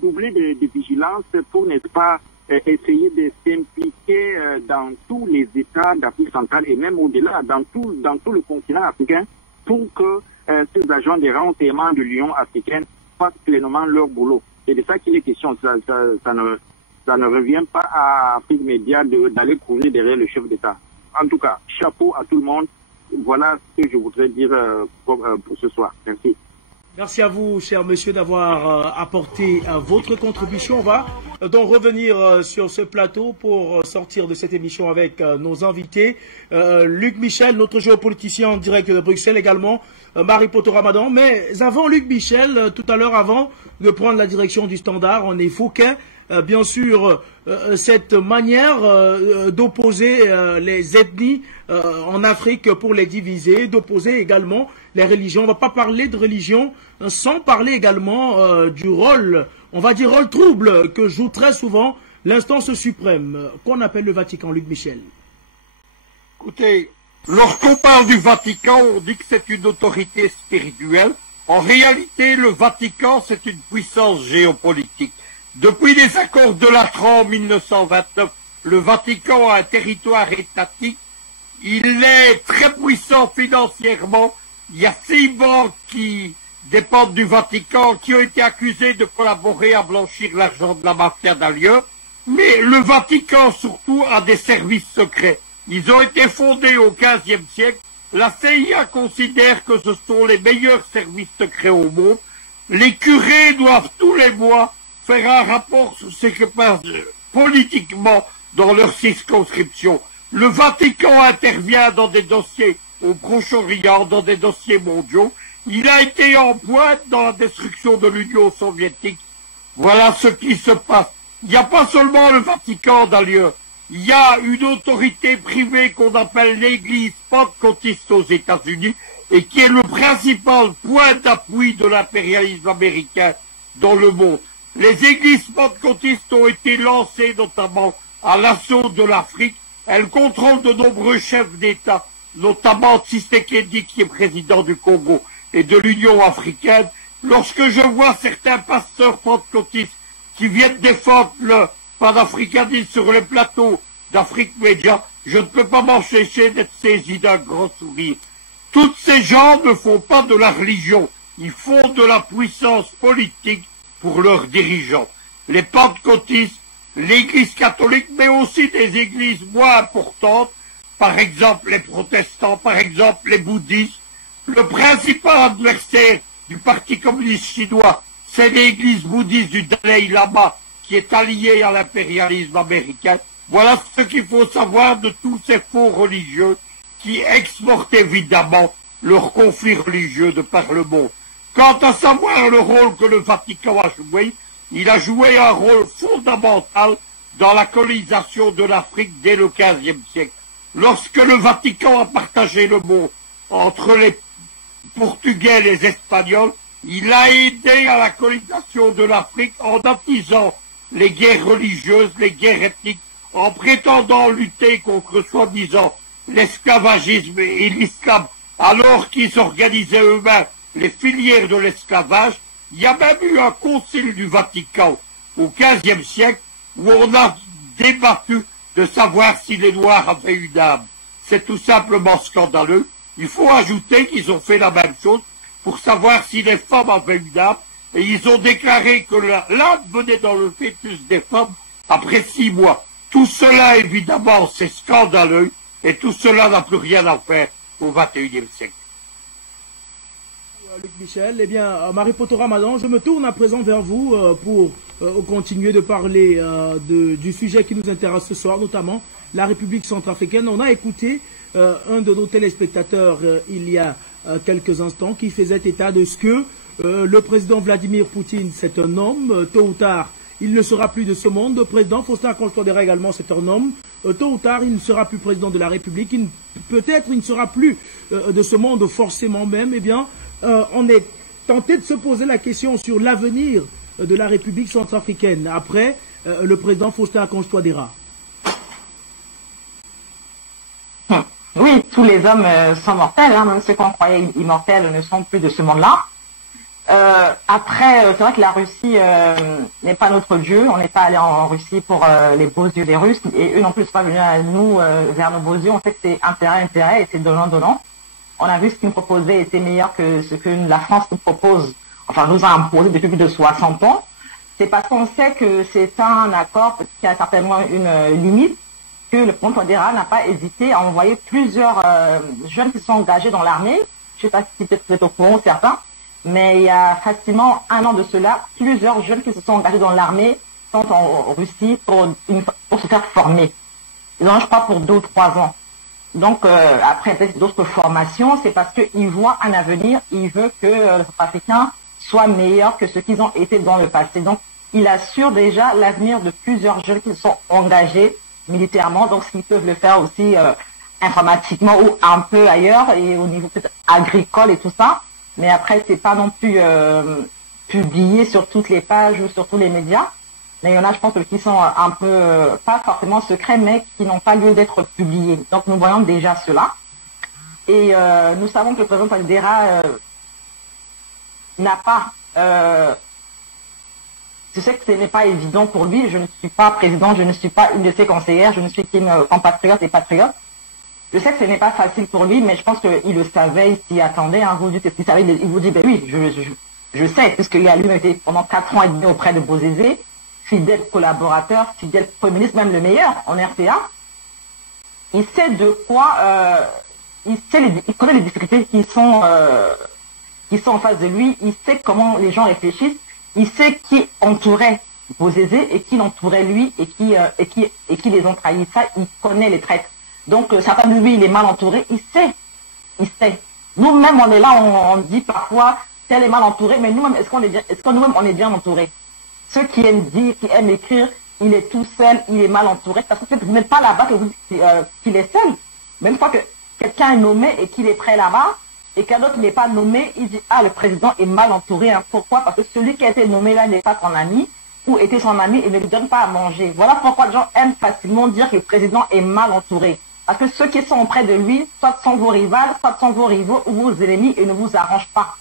doubler de vigilance pour, n'est-ce pas, essayer de s'impliquer dans tous les États d'Afrique centrale et même au-delà, dans tout le continent africain, pour que ces agents des renseignements de l'Union africaine fassent pleinement leur boulot. Et de ça qu'il est question. Ça ne revient pas à Afrique Média d'aller courir derrière le chef d'État. En tout cas, chapeau à tout le monde. Voilà ce que je voudrais dire pour ce soir. Merci. Merci à vous, cher monsieur, d'avoir apporté votre contribution. On va donc revenir sur ce plateau pour sortir de cette émission avec nos invités. Luc Michel, notre géopoliticien en direct de Bruxelles également, Marie Poto Ramadan. Mais avant Luc Michel, tout à l'heure, avant de prendre la direction du standard, on évoquait bien sûr cette manière d'opposer les ethnies en Afrique pour les diviser, d'opposer également les religions. On ne va pas parler de religion sans parler également du rôle, on va dire rôle trouble, que joue très souvent l'instance suprême, qu'on appelle le Vatican. Luc Michel. Écoutez, lorsqu'on parle du Vatican, on dit que c'est une autorité spirituelle. En réalité, le Vatican, c'est une puissance géopolitique. Depuis les accords de Latran en 1929, le Vatican a un territoire étatique. Il est très puissant financièrement. Il y a 6 banques qui dépendent du Vatican, qui ont été accusés de collaborer à blanchir l'argent de la mafia d'Allieu. Mais le Vatican, surtout, a des services secrets. Ils ont été fondés au XVe siècle. La CIA considère que ce sont les meilleurs services secrets au monde. Les curés doivent tous les mois faire un rapport sur ce qui passe politiquement dans leur circonscription. Le Vatican intervient dans des dossiers au Proche-Orient, dans des dossiers mondiaux. Il a été en pointe dans la destruction de l'Union soviétique. Voilà ce qui se passe. Il n'y a pas seulement le Vatican d'ailleurs. Il y a une autorité privée qu'on appelle l'Église pentecôtiste aux États-Unis et qui est le principal point d'appui de l'impérialisme américain dans le monde. Les églises pentecôtistes ont été lancées notamment à l'assaut de l'Afrique. Elles contrôlent de nombreux chefs d'État, notamment Tshisekedi qui est président du Congo et de l'Union africaine. Lorsque je vois certains pasteurs pentecôtistes qui viennent défendre le panafricanisme sur les plateaux d'Afrique Média, je ne peux pas m'empêcher d'être saisi d'un grand sourire. Tous ces gens ne font pas de la religion, ils font de la puissance politique pour leurs dirigeants. Les pentecôtistes, l'église catholique, mais aussi des églises moins importantes, par exemple les protestants, par exemple les bouddhistes. Le principal adversaire du Parti communiste chinois, c'est l'église bouddhiste du Dalai Lama, qui est alliée à l'impérialisme américain. Voilà ce qu'il faut savoir de tous ces faux religieux qui exportent évidemment leurs conflits religieux de par le monde. Quant à savoir le rôle que le Vatican a joué, il a joué un rôle fondamental dans la colonisation de l'Afrique dès le XVe siècle. Lorsque le Vatican a partagé le monde entre les Portugais et les Espagnols, il a aidé à la colonisation de l'Afrique en attisant les guerres religieuses, les guerres ethniques, en prétendant lutter contre soi-disant l'esclavagisme et l'islam, alors qu'ils organisaient eux-mêmes les filières de l'esclavage. Il y a même eu un concile du Vatican au XVe siècle où on a débattu de savoir si les Noirs avaient une âme. C'est tout simplement scandaleux. Il faut ajouter qu'ils ont fait la même chose pour savoir si les femmes avaient une âme, et ils ont déclaré que l'âme venait dans le fœtus des femmes après 6 mois. Tout cela, évidemment, c'est scandaleux, et tout cela n'a plus rien à faire au XXIe siècle. Luc Michel, eh bien, Marie-Poto Ramadan, je me tourne à présent vers vous pour continuer de parler du sujet qui nous intéresse ce soir, notamment la République centrafricaine. On a écouté un de nos téléspectateurs il y a quelques instants qui faisait état de ce que le président Vladimir Poutine, c'est un homme, tôt ou tard, il ne sera plus de ce monde. Le président Faustin Archange Touadéra également, c'est un homme, tôt ou tard, il ne sera plus président de la République, peut-être il ne sera plus de ce monde forcément même. Eh bien, on est tenté de se poser la question sur l'avenir de la République centrafricaine après le président Faustin Archange Touadéra. Oui, tous les hommes sont mortels, hein, même ceux qu'on croyait immortels ne sont plus de ce monde-là. Après, c'est vrai que la Russie n'est pas notre Dieu. On n'est pas allé en Russie pour les beaux yeux des Russes, et eux non plus ne sont pas venus à nous vers nos beaux yeux. On sait que c'est intérêt et c'est donnant. On a vu ce qu'ils nous proposaient était meilleur que ce que la France nous propose, enfin nous a imposé depuis plus de 60 ans. C'est parce qu'on sait que c'est un accord qui a certainement une limite, que le président Touadéra n'a pas hésité à envoyer plusieurs jeunes qui sont engagés dans l'armée. Je ne sais pas si peut-être vous êtes au courant, certains, mais il y a facilement 1 an de cela, plusieurs jeunes qui se sont engagés dans l'armée sont en Russie pour se faire former. Ils en ont, je crois, pour 2 ou 3 ans. Donc, après peut-être d'autres formations, c'est parce qu'il voit un avenir, il veut que le Centrafricain soit meilleur que ce qu'ils ont été dans le passé. Donc, il assure déjà l'avenir de plusieurs jeunes qui sont engagés militairement, donc s'ils peuvent le faire aussi informatiquement ou un peu ailleurs, et au niveau peut-être agricole et tout ça. Mais après, c'est pas non plus publié sur toutes les pages ou sur tous les médias. Mais il y en a, je pense, qui sont un peu, pas forcément secrets, mais qui n'ont pas lieu d'être publiés. Donc nous voyons déjà cela. Et nous savons que le président Touadéra n'a pas... je sais que ce n'est pas évident pour lui. Je ne suis pas président, je ne suis pas une de ses conseillères, je ne suis qu'une compatriote et patriote. Je sais que ce n'est pas facile pour lui, mais je pense qu'il le savait, il s'y attendait. Hein. Vous dites ce qu'il savait, il vous dit, ben oui, je sais, puisqu'il a lui été pendant 4 ans et demi auprès de Bozizé, fidèle collaborateur, fidèle Premier ministre, même le meilleur en RCA. Il sait de quoi, il connaît les difficultés qui sont en face de lui, il sait comment les gens réfléchissent, il sait qui entourait Bozizé et qui l'entourait lui et qui les ont trahis. Ça, il connaît les traîtres. Donc, certains de lui, il est mal entouré, il sait. Nous-mêmes, on est là, on dit parfois, tel est mal entouré, mais nous-mêmes, est-ce que nous-mêmes, on est bien entourés? Ceux qui aiment dire, qui aiment écrire, il est tout seul, il est mal entouré, parce que vous n'êtes pas là-bas que vous dites qu'il est seul. Même fois que quelqu'un est nommé et qu'il est prêt là-bas, et qu'un autre n'est pas nommé, il dit, ah, le président est mal entouré. Hein. Pourquoi? Parce que celui qui a été nommé là n'est pas son ami, ou était son ami et ne lui donne pas à manger. Voilà pourquoi les gens aiment facilement dire que le président est mal entouré. Parce que ceux qui sont auprès de lui, soit sont vos rivales, soit sont vos rivaux ou vos ennemis et ne vous arrangent pas.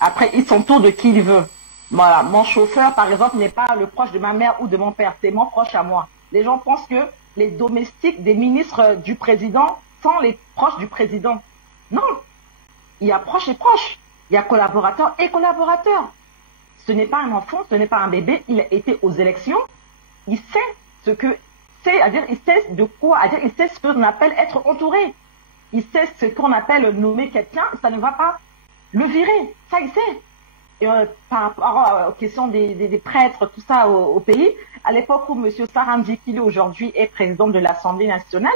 Après, il s'entoure de qui il veut. Voilà, mon chauffeur, par exemple, n'est pas le proche de ma mère ou de mon père, c'est mon proche à moi. Les gens pensent que les domestiques des ministres du président sont les proches du président. Non, il y a proche et proche. Il y a collaborateur et collaborateur. Ce n'est pas un enfant, ce n'est pas un bébé, il a été aux élections, il sait ce que c'est, il sait de quoi, il sait ce qu'on appelle être entouré. Il sait ce qu'on appelle nommer quelqu'un, ça ne va pas le virer, ça il sait. Et par rapport aux questions des prêtres, tout ça au pays, à l'époque où M. Sarandji, qui aujourd'hui est président de l'Assemblée nationale,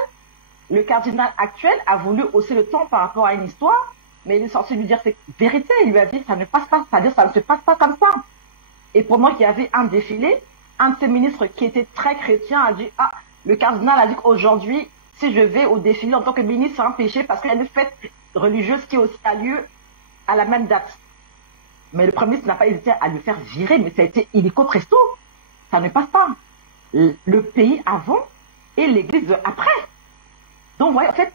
le cardinal actuel a voulu hausser le ton par rapport à une histoire, mais il est sorti lui dire c'est vérité, il lui a dit ça ne passe pas, c'est-à-dire ça ne se passe pas comme ça. Et pour moi, qu'il y avait un défilé, un de ces ministres qui était très chrétien a dit ah, le cardinal a dit qu'aujourd'hui, si je vais au défilé en tant que ministre, c'est un péché parce qu'il y a une fête religieuse qui aussi a lieu à la même date. Mais le Premier ministre n'a pas hésité à le faire virer, mais ça a été illico presto. Ça ne passe pas. Le pays avant et l'église après. Donc, vous voyez, en fait,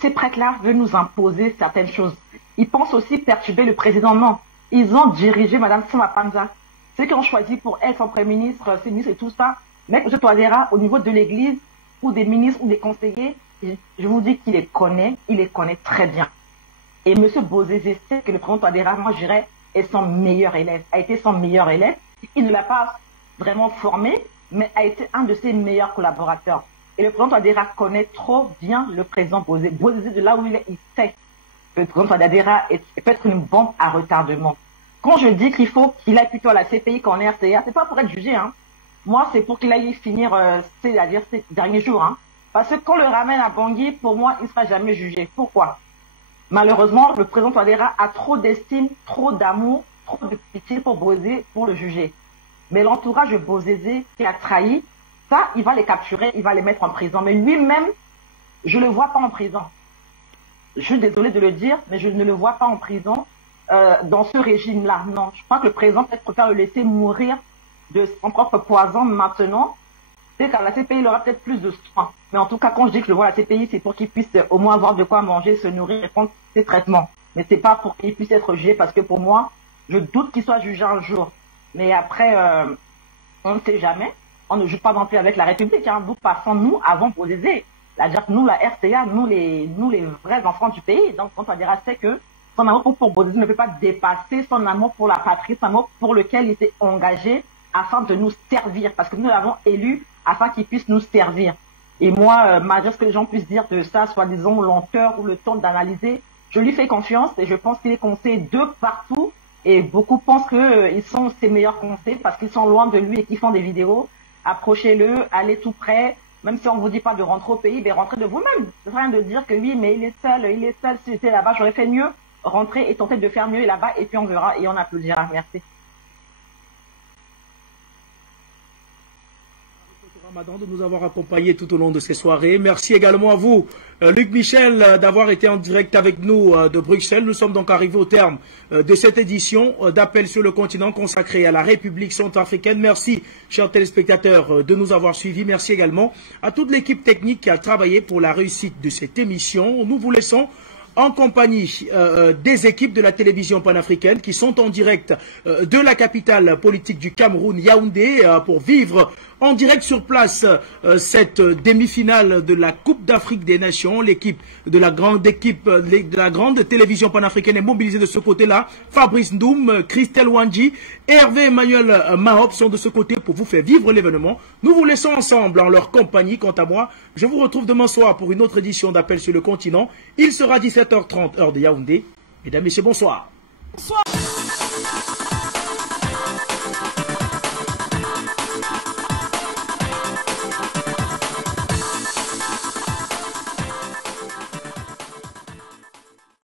ces prêtres-là veulent nous imposer certaines choses. Ils pensent aussi perturber le président. Non. Ils ont dirigé Mme Sima Panza. Ceux qui ont choisi pour elle son Premier ministre, ses ministres et tout ça, mais M. Touadéra, au niveau de l'église, ou des ministres, ou des conseillers, je vous dis qu'il les connaît très bien. Et M. Bozizé sait que le président Touadéra, moi je dirais, est son meilleur élève, a été son meilleur élève. Il ne l'a pas vraiment formé, mais a été un de ses meilleurs collaborateurs. Et le président Touadéra connaît trop bien le président Bozizé. Bozizé, de là où il est, il sait que le président Touadéra peut être une bombe à retardement. Quand je dis qu'il faut qu'il aille plutôt à la CPI qu'en RCA, c'est pas pour être jugé, hein. Moi, c'est pour qu'il aille finir, c'est-à-dire ces derniers jours, hein. Parce que quand on le ramène à Bangui, pour moi, il ne sera jamais jugé. Pourquoi? Malheureusement, le président Touadéra a trop d'estime, trop d'amour, trop de pitié pour Bozizé, pour le juger. Mais l'entourage de Bozizé qui a trahi, ça, il va les capturer, il va les mettre en prison. Mais lui-même, je ne le vois pas en prison. Je suis désolée de le dire, mais je ne le vois pas en prison dans ce régime-là. Non, je crois que le président peut-être préfère le laisser mourir de son propre poison maintenant. C'est qu'à la CPI, il aura peut-être plus de soins. Mais en tout cas, quand je dis que je vois la CPI, c'est pour qu'il puisse au moins avoir de quoi manger, se nourrir et prendre ses traitements. Mais c'est pas pour qu'il puisse être jugé, parce que pour moi, je doute qu'il soit jugé un jour. Mais après, on ne sait jamais. On ne joue pas non plus avec la République. Hein. Nous passons, nous, avant Bozizé. C'est-à-dire que nous, la RCA, nous les vrais enfants du pays. Donc, quand on dira, c'est que son amour pour Bozizé ne peut pas dépasser son amour pour la patrie, son amour pour lequel il s'est engagé afin de nous servir. Parce que nous l'avons élu afin qu'il puisse nous servir. Et moi, malgré ce que les gens puissent dire de ça, soi-disant lenteur ou le temps d'analyser, je lui fais confiance et je pense qu'il est conseillé de partout. Et beaucoup pensent qu'ils sont ses meilleurs conseils parce qu'ils sont loin de lui et qu'ils font des vidéos. Approchez-le, allez tout près. Même si on vous dit pas de rentrer au pays, ben rentrez de vous-même. Ça sert à rien de dire que oui, mais il est seul. Si j'étais là-bas, j'aurais fait mieux. Rentrer et tenter de faire mieux là-bas et puis on verra et on applaudira. Merci. Ramadan de nous avoir accompagnés tout au long de ces soirées. Merci également à vous, Luc Michel, d'avoir été en direct avec nous de Bruxelles. Nous sommes donc arrivés au terme de cette édition d'Appel sur le continent consacrée à la République centrafricaine. Merci, chers téléspectateurs, de nous avoir suivis. Merci également à toute l'équipe technique qui a travaillé pour la réussite de cette émission. Nous vous laissons en compagnie des équipes de la télévision panafricaine qui sont en direct de la capitale politique du Cameroun, Yaoundé, pour vivre en direct sur place cette demi-finale de la Coupe d'Afrique des Nations. L'équipe de la grande télévision panafricaine est mobilisée de ce côté-là. Fabrice Ndoum, Christelle Wandji et Hervé Emmanuel Mahop sont de ce côté pour vous faire vivre l'événement. Nous vous laissons ensemble en leur compagnie. Quant à moi, je vous retrouve demain soir pour une autre édition d'Appel sur le continent. Il sera 17h30 heure de Yaoundé. Mesdames et messieurs, bonsoir. Bonsoir.